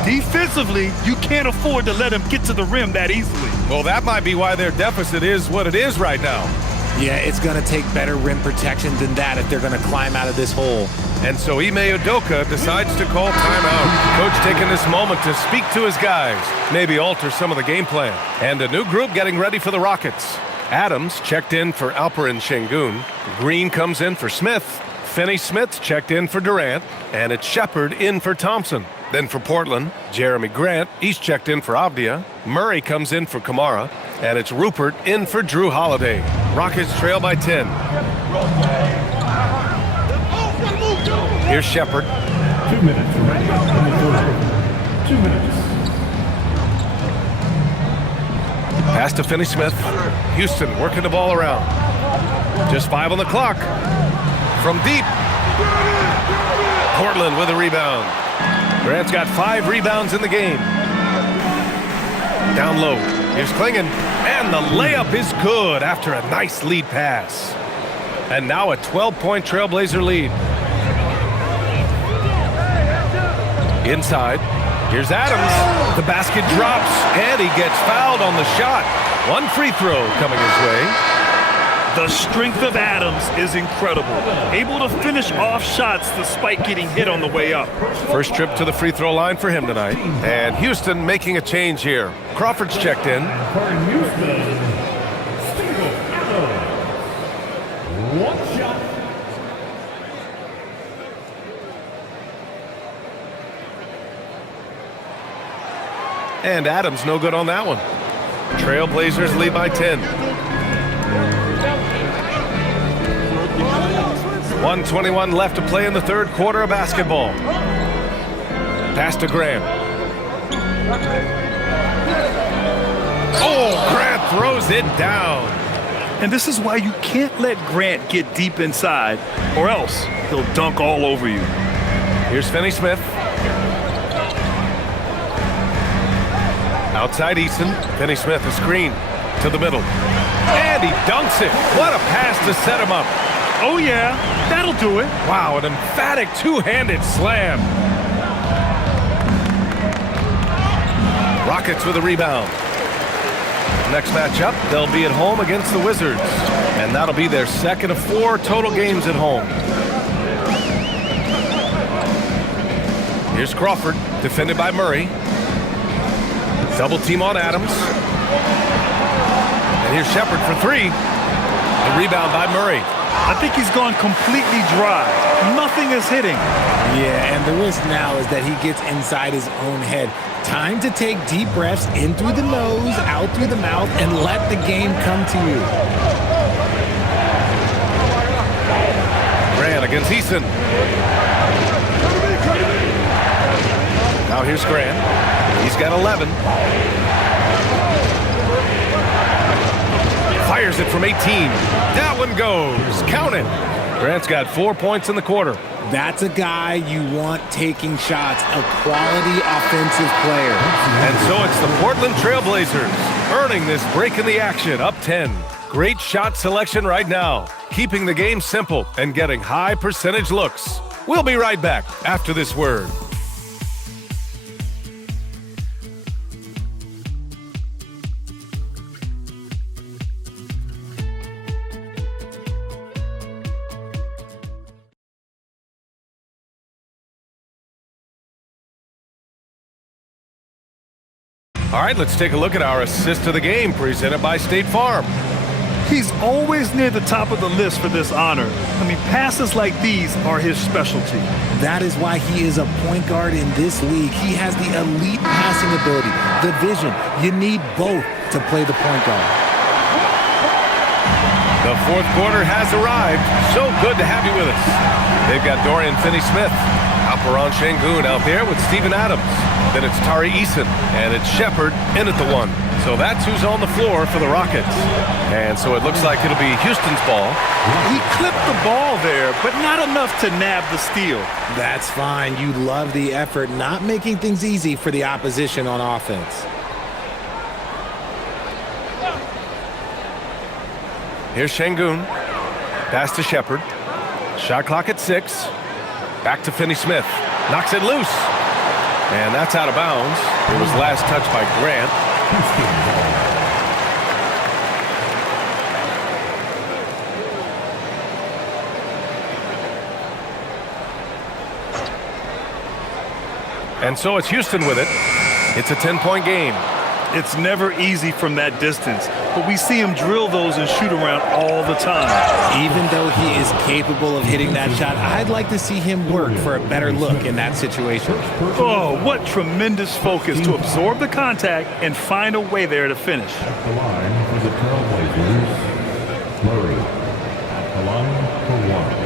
Defensively, you can't afford to let him get to the rim that easily. Well, that might be why their deficit is what it is right now. Yeah, it's going to take better rim protection than that if they're going to climb out of this hole. And so Ime Udoka decides to call timeout. Coach taking this moment to speak to his guys, maybe alter some of the game plan. And a new group getting ready for the Rockets. Adams checked in for Alperen Şengün. Green comes in for Smith. Finney-Smith checked in for Durant. And it's Shepard in for Thompson. Then for Portland, Jeremy Grant, he's checked in for Avdia. Murray comes in for Kamara. And it's Rupert in for Drew Holiday. Rockets trail by 10. Here's Shepard. 2 minutes remaining in the third. 2 minutes. Pass to Finney-Smith. Houston working the ball around. Just 5 on the clock. From deep. Portland with a rebound. Grant's got 5 rebounds in the game. Down low. Here's Klingon. And the layup is good after a nice lead pass. And now a 12-point Trailblazer lead. Inside. Here's Adams. The basket drops, and he gets fouled on the shot. 1 free throw coming his way. The strength of Adams is incredible. Able to finish off shots despite getting hit on the way up. First trip to the free throw line for him tonight. And Houston making a change here. Crawford's checked in. For Houston, Steven Adams. 1 shot. And Adams no good on that one. Trailblazers lead by 10. 1:21 left to play in the third quarter of basketball. Pass to Grant. Oh, Grant throws it down. And this is why you can't let Grant get deep inside, or else he'll dunk all over you. Here's Finney-Smith. Outside Eason. Finney-Smith a screen to the middle. And he dunks it. What a pass to set him up. Oh yeah, that'll do it. Wow, an emphatic 2-handed slam. Rockets with a rebound. Next matchup, they'll be at home against the Wizards. And that'll be their second of 4 total games at home. Here's Crawford, defended by Murray. Double team on Adams. And here's Shepard for three. The rebound by Murray. I think he's gone completely dry. Nothing is hitting. Yeah, and the risk now is that he gets inside his own head. Time to take deep breaths in through the nose, out through the mouth, and let the game come to you. Grant against Eason. Now here's Grant. He's got 11. Fires it from 18. That one goes. Count it. Grant's got 4 points in the quarter. That's a guy you want taking shots, a quality offensive player. And so it's the Portland Trailblazers earning this break in the action, up 10. Great shot selection right now, keeping the game simple and getting high percentage looks. We'll be right back after this word. All right, let's take a look at our assist of the game presented by State Farm. He's always near the top of the list for this honor. I mean, passes like these are his specialty. That is why he is a point guard in this league. He has the elite passing ability, the vision. You need both to play the point guard. The fourth quarter has arrived. So good to have you with us. They've got Dorian Finney-Smith, Alperon Şengün out there with Steven Adams. Then it's Tari Eason, and it's Shepard in at the one. So that's who's on the floor for the Rockets. And so it looks like it'll be Houston's ball. He clipped the ball there, but not enough to nab the steal. That's fine. You love the effort, not making things easy for the opposition on offense. Here's Şengün. Pass to Shepard. Shot clock at 6. Back to Finney-Smith. Knocks it loose. And that's out of bounds. It was last touched by Grant. And so it's Houston with it. It's a 10-point game. It's never easy from that distance, but we see him drill those and shoot around all the time. Even though he is capable of hitting that shot, I'd like to see him work for a better look in that situation. Oh, what tremendous focus to absorb the contact and find a way there to finish. At the line for the Trailblazers, Murray. At the line for one.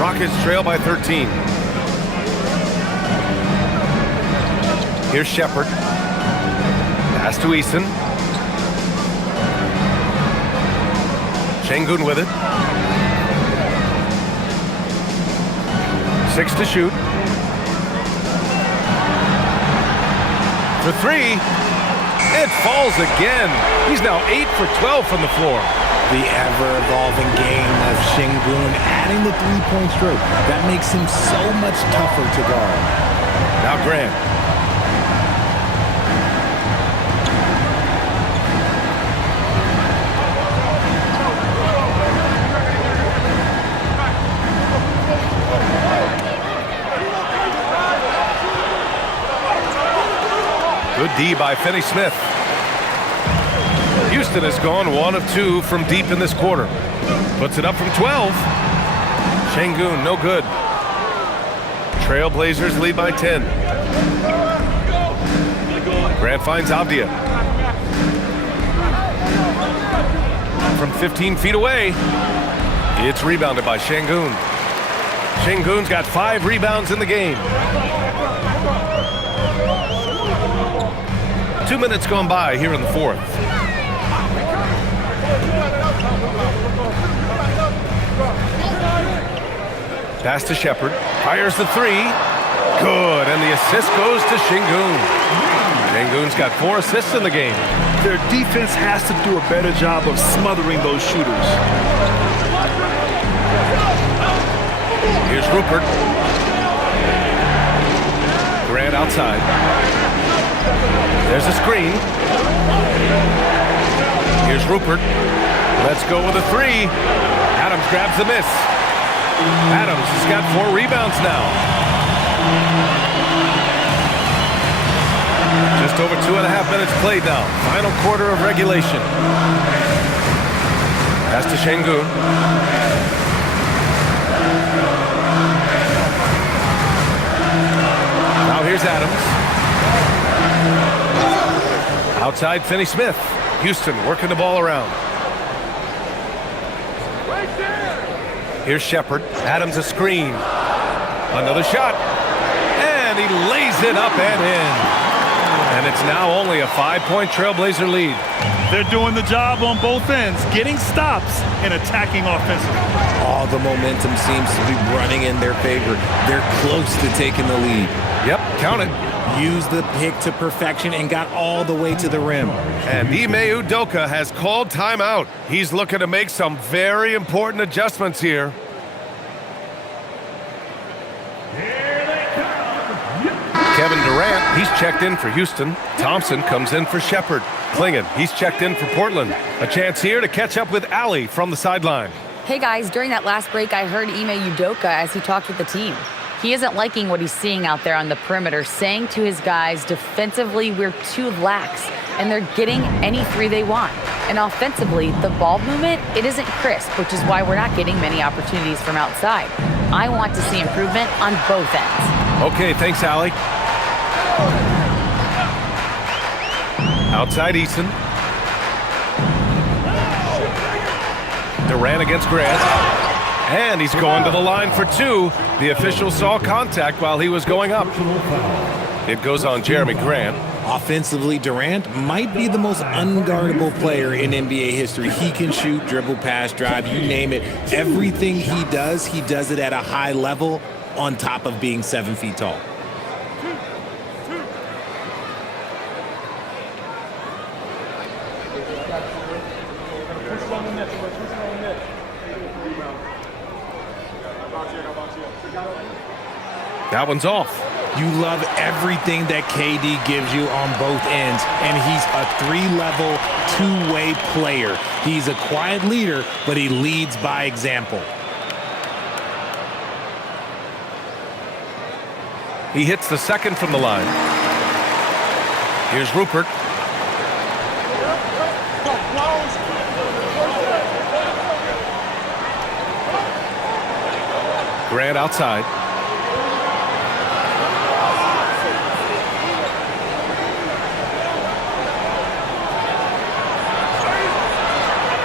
Rockets trail by 13. Here's Shepard. Pass to Eason. Şengün with it. 6 to shoot. For 3. It falls again. He's now 8 for 12 from the floor. The ever-evolving game of Şengün adding the three-point stroke. That makes him so much tougher to guard. Now Grant. Good D by Finney-Smith. Houston has gone 1 of 2 from deep in this quarter. Puts it up from 12. Şengün, no good. Trailblazers lead by 10. Grant finds Avdia. From 15 feet away. It's rebounded by Şengün. Şengün's got 5 rebounds in the game. 2 minutes gone by here in the fourth. Pass to Shepard. Fires the 3. Good, and the assist goes to Şengün. Şengün's got 4 assists in the game. Their defense has to do a better job of smothering those shooters. Here's Rupert. Grant outside. There's a screen. Here's Rupert. Let's go with a three. Adams grabs the miss. Adams has got 4 rebounds now. Just over 2.5 minutes played now. Final quarter of regulation. Pass to Şengün. Now here's Adams. Outside Finney-Smith. Houston working the ball around. Here's Shepherd. Adams a screen. Another shot. And he lays it up and in. And it's now only a 5-point Trailblazer lead. They're doing the job on both ends, getting stops and attacking offensively. All the momentum seems to be running in their favor. They're close to taking the lead. Yep, count it. Used the pick to perfection and got all the way to the rim. And Ime Udoka has called timeout. He's looking to make some very important adjustments here. Kevin Durant, he's checked in for Houston. Thompson comes in for Shepherd. Klingon, he's checked in for Portland. A chance here to catch up with Allie from the sideline. Hey guys, during that last break, I heard Ime Udoka as he talked with the team. He isn't liking what he's seeing out there on the perimeter, saying to his guys, defensively, we're too lax, and they're getting any three they want. And offensively, the ball movement, it isn't crisp, which is why we're not getting many opportunities from outside. I want to see improvement on both ends. Okay, thanks, Allie. Outside Eason. Durant against Grant. And he's going to the line for 2. The official saw contact while he was going up. It goes on Jeremy Grant. Offensively, Durant might be the most unguardable player in NBA history. He can shoot, dribble, pass, drive, you name it. Everything he does it at a high level on top of being 7 feet tall. That one's off. You love everything that KD gives you on both ends, and he's a 3-level, 2-way player. He's a quiet leader, but he leads by example. He hits the second from the line. Here's Rupert. Grant outside.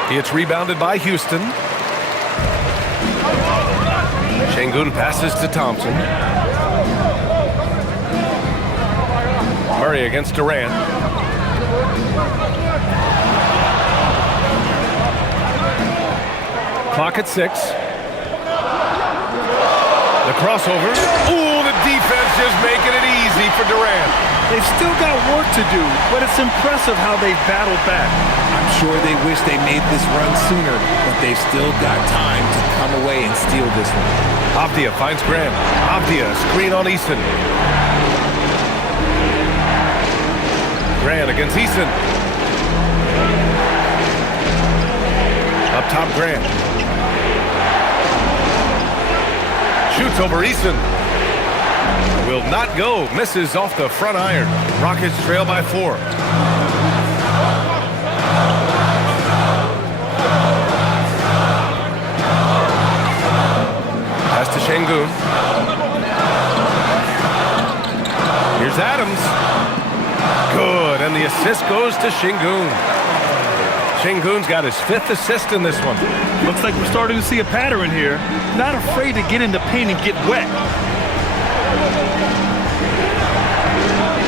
It's rebounded by Houston. Şengün passes to Thompson. Murray against Durant. Clock at 6. The crossover. Ooh, the defense just making it easy for Durant. They've still got work to do, but it's impressive how they've battled back. I'm sure they wish they made this run sooner, but they've still got time to come away and steal this one. Avdia finds Grant. Avdia, screen on Eason. Grant against Eason. Up top, Grant. Shoots over Eason. Will not go. Misses off the front iron. Rockets trail by 4. Pass to Şengün. Here's Adams. Good, and the assist goes to Şengün. Şengün's got his 5th assist in this one. Looks like we're starting to see a pattern here. Not afraid to get in the paint and get wet.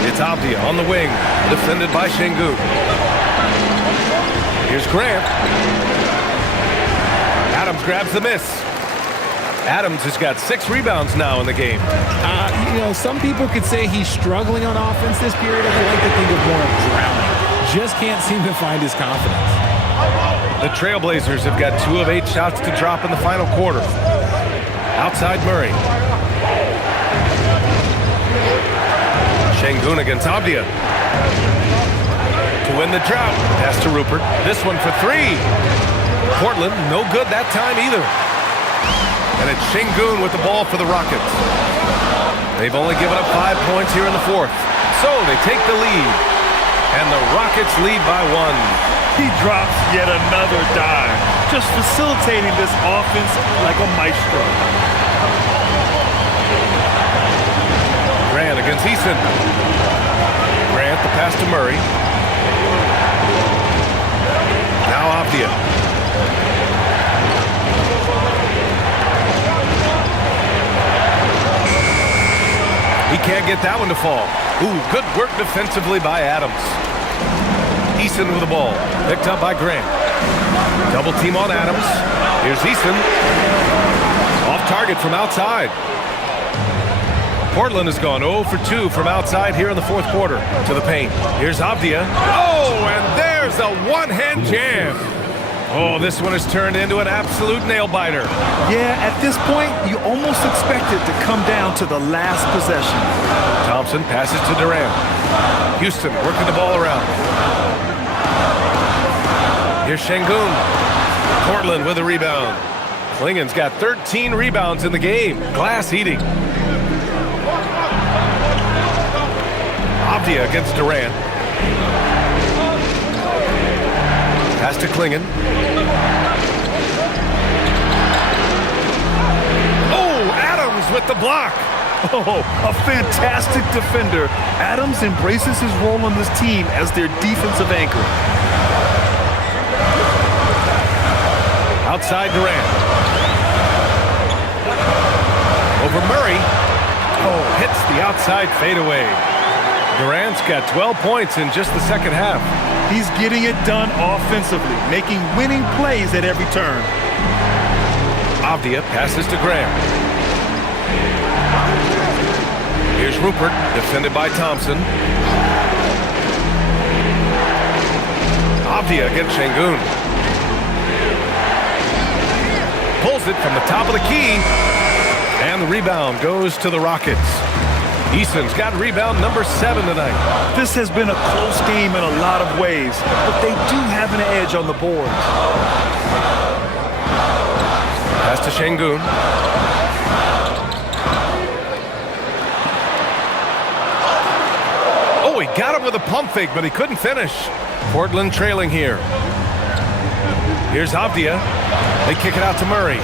It's Avdia on the wing, defended by Şengün. Here's Grant. Adams grabs the miss. Adams has got 6 rebounds now in the game. Some people could say he's struggling on offense this period. I like to think of more of drowning. Just can't seem to find his confidence. The Trailblazers have got 2 of 8 shots to drop in the final quarter. Outside Murray. Şengün against Avdia. To win the drought. Pass to Rupert. This one for three. Portland, no good that time either. And it's Şengün with the ball for the Rockets. They've only given up 5 points here in the fourth. So they take the lead. And the Rockets lead by 1. He drops yet another dime, just facilitating this offense like a maestro. Grant against Eason. Grant, the pass to Murray. Now Avdia. He can't get that one to fall. Ooh, good work defensively by Adams. Eason with the ball. Picked up by Grant. Double team on Adams. Here's Eason. Off target from outside. Portland has gone 0 for 2 from outside here in the fourth quarter. To the paint. Here's Avdia. Oh, and there's a one-hand jam. Oh, this one has turned into an absolute nail-biter. Yeah, at this point, you almost expect it to come down to the last possession. Thompson passes to Durant. Houston working the ball around. Here's Şengün. Portland with a rebound. Klingen's got 13 rebounds in the game. Glass eating. Avdia against Durant. Pass to Klingen. Oh, Adams with the block. Oh, a fantastic defender. Adams embraces his role on this team as their defensive anchor. Outside Durant. Over Murray. Oh, hits the outside fadeaway. Durant's got 12 points in just the second half. He's getting it done offensively, making winning plays at every turn. Avdia passes to Graham. Here's Rupert, defended by Thompson. Avdia against Şengün. Pulls it from the top of the key. And the rebound goes to the Rockets. Eason's got rebound number 7 tonight. This has been a close game in a lot of ways, but they do have an edge on the board. Pass to Şengün. Oh, he got him with a pump fake, but he couldn't finish. Portland trailing here. Here's Avdia. They kick it out to Murray.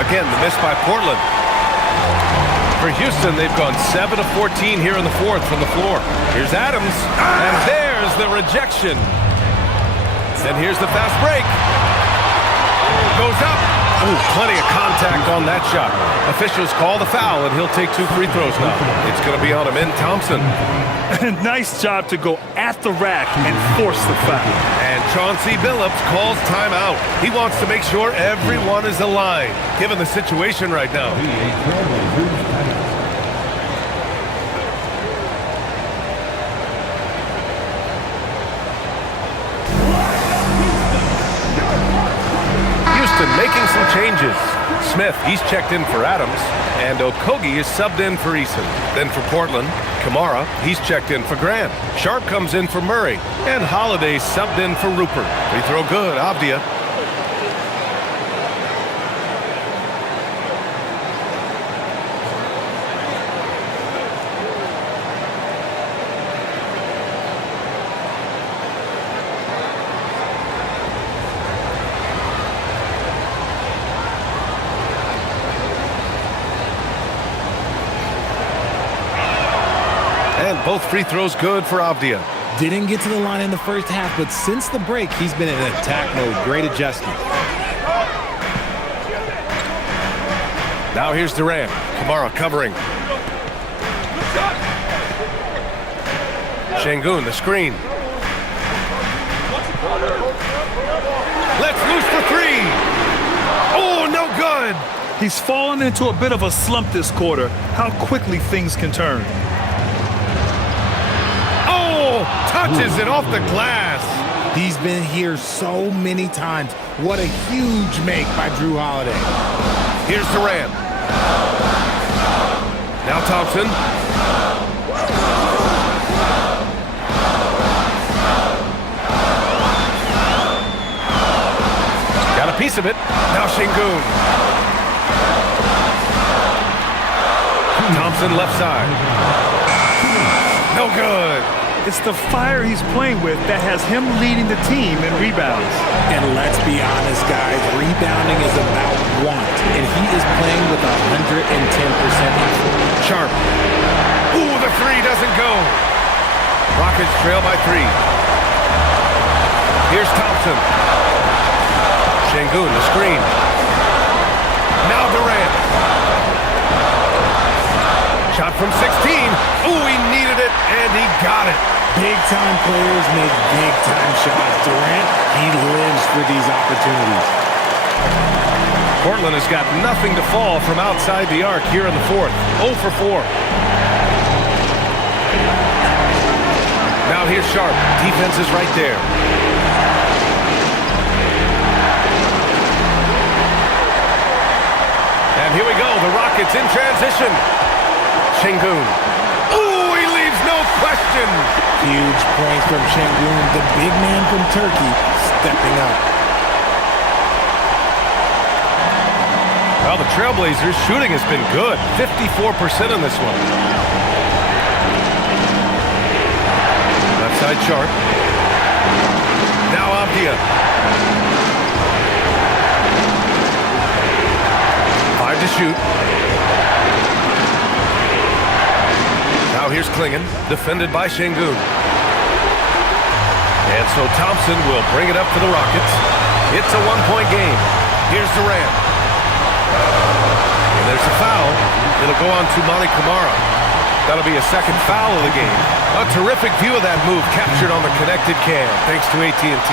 Again, the miss by Portland. For Houston, they've gone 7 of 14 here in the fourth from the floor. Here's Adams, and there's the rejection. And here's the fast break. Goes up. Ooh, plenty of contact on that shot. Officials call the foul, and he'll take 2 free throws now. It's going to be on him in Thompson. Nice job to go at the rack and force the foul. And Chauncey Billups calls timeout. He wants to make sure everyone is aligned, given the situation right now. Houston making some changes. Smith, he's checked in for Adams, and Okogie is subbed in for Eason. Then for Portland, Kamara, he's checked in for Grant. Sharp comes in for Murray, and Holiday subbed in for Rupert. Free throw good, Avdia. And both free throws good for Avdia. Didn't get to the line in the first half, but since the break, he's been in attack mode. Great adjustment. Now here's Durant. Kamara covering. Şengün, the screen. Let's loose for 3. Oh, no good. He's fallen into a bit of a slump this quarter. How quickly things can turn. Touches it off the glass. He's been here so many times. What a huge make by Drew Holiday. Here's Durant. Now Thompson. Got a piece of it. Now Şengün. Thompson left side. No good. It's the fire he's playing with that has him leading the team in rebounds. And let's be honest, guys, rebounding is about want, and he is playing with 110% effort. Sharp. Ooh, the three doesn't go. Rockets trail by 3. Here's Thompson. Şengün, the screen. Now Durant. Shot from 16. Ooh, he needed it, and he got it. Big-time players make big-time shots. Durant, he lives for these opportunities. Portland has got nothing to fall from outside the arc here in the 4th. 0 for 4. Now here's Sharp. Defense is right there. And here we go. The Rockets in transition. Şengün. Ooh, he leaves no question. Huge points from Şengün, the big man from Turkey, stepping up. Well, the Trailblazers' shooting has been good. 54% on this one. Left side Sharp. Now Avdia. 5 to shoot. Now here's Klingon, defended by Şengün. And so Thompson will bring it up for the Rockets. It's a 1-point game. Here's Durant. And there's a foul. It'll go on to Monty Kamara. That'll be a second foul of the game. A terrific view of that move captured on the connected cam, thanks to AT&T.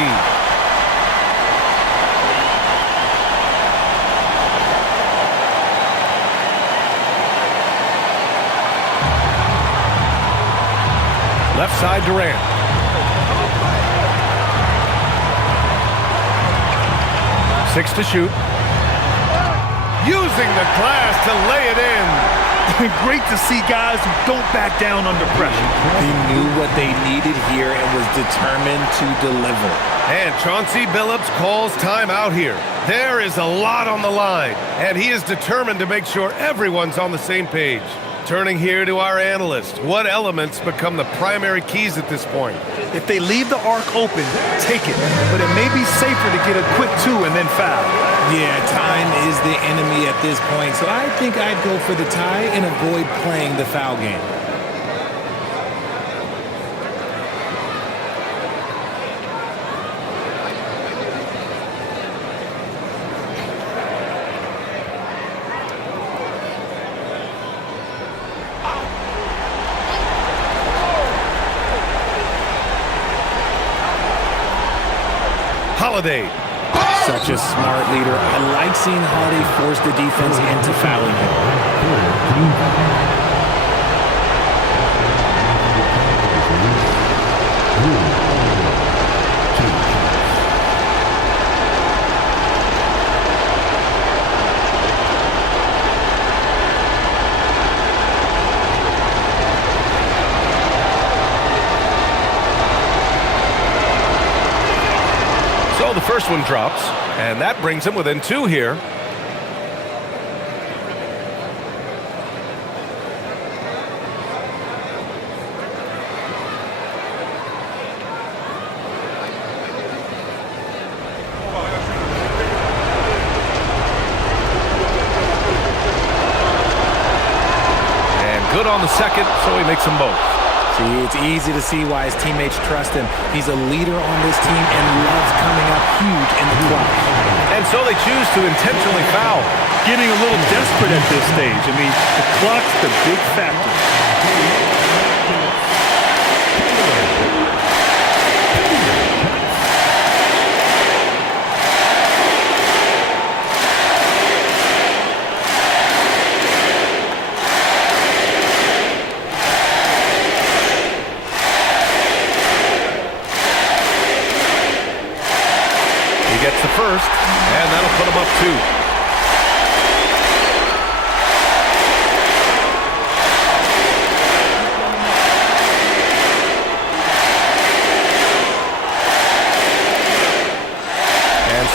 Left side Durant. Six to shoot. Using the glass to lay it in. Great to see guys who don't back down under pressure. They knew what they needed here and was determined to deliver. And Chauncey Billups calls time out here. There is a lot on the line, and he is determined to make sure everyone's on the same page. Turning here to our analyst, what elements become the primary keys at this point? If they leave the arc open, take it. But it may be safer to get a quick 2 and then foul. Yeah, time is the enemy at this point, so I think I'd go for the tie and avoid playing the foul game. Holiday. Such a smart leader. I like seeing Holiday force the defense into fouling him. So the first one drops, and that brings him within 2 here. And good on the second, so he makes them both. See, it's easy to see why his teammates trust him. He's a leader on this team and loves coming up huge in the clutch. And so they choose to intentionally foul. Getting a little desperate at this stage. I mean, the clock's the big factor. And that'll put him up 2.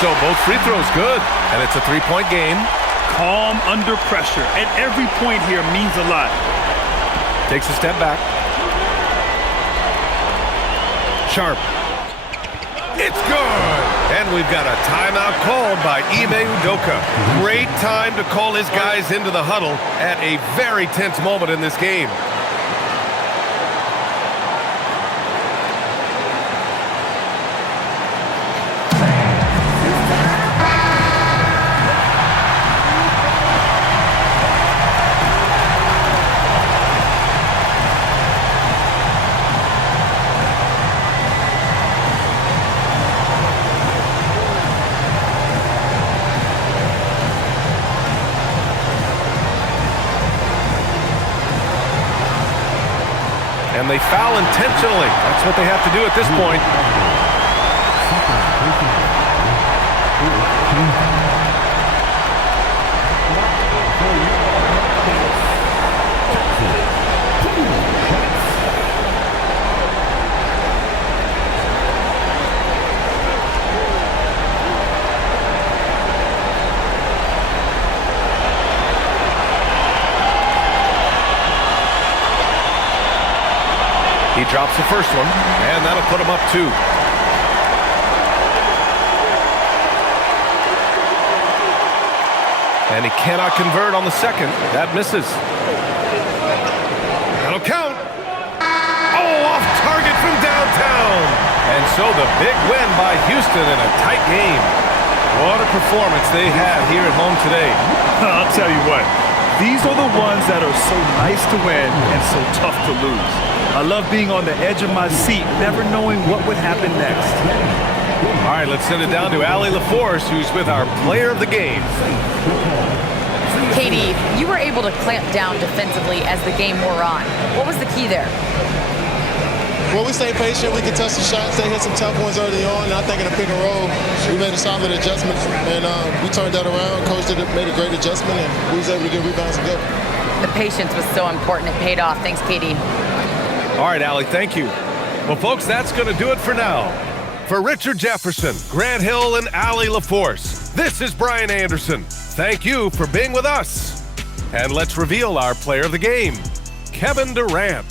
So both free throws good, and it's a 3-point game. Calm under pressure, and every point here means a lot. Takes a step back. Sharp. It's good! And we've got a timeout called by Ime Udoka. Great time to call his guys into the huddle at a very tense moment in this game. And they foul intentionally. That's what they have to do at this point. He drops the first one, and that'll put him up 2. And he cannot convert on the second. That misses. That'll count. Oh, off target from downtown. And so the big win by Houston in a tight game. What a performance they had here at home today. I'll tell you what, these are the ones that are so nice to win and so tough to lose. I love being on the edge of my seat, never knowing what would happen next. All right, let's send it down to Allie LaForce, who's with our player of the game. Katie, you were able to clamp down defensively as the game wore on. What was the key there? Well, we stayed patient. We contested shots. They hit some tough ones early on. And I think in the pick and roll, we made a solid adjustment. And we turned that around. Coach made a great adjustment, and we was able to get rebounds and go. The patience was so important. It paid off. Thanks, Katie. All right, Allie, thank you. Well, folks, that's going to do it for now. For Richard Jefferson, Grant Hill, and Allie LaForce, this is Brian Anderson. Thank you for being with us. And let's reveal our player of the game, Kevin Durant.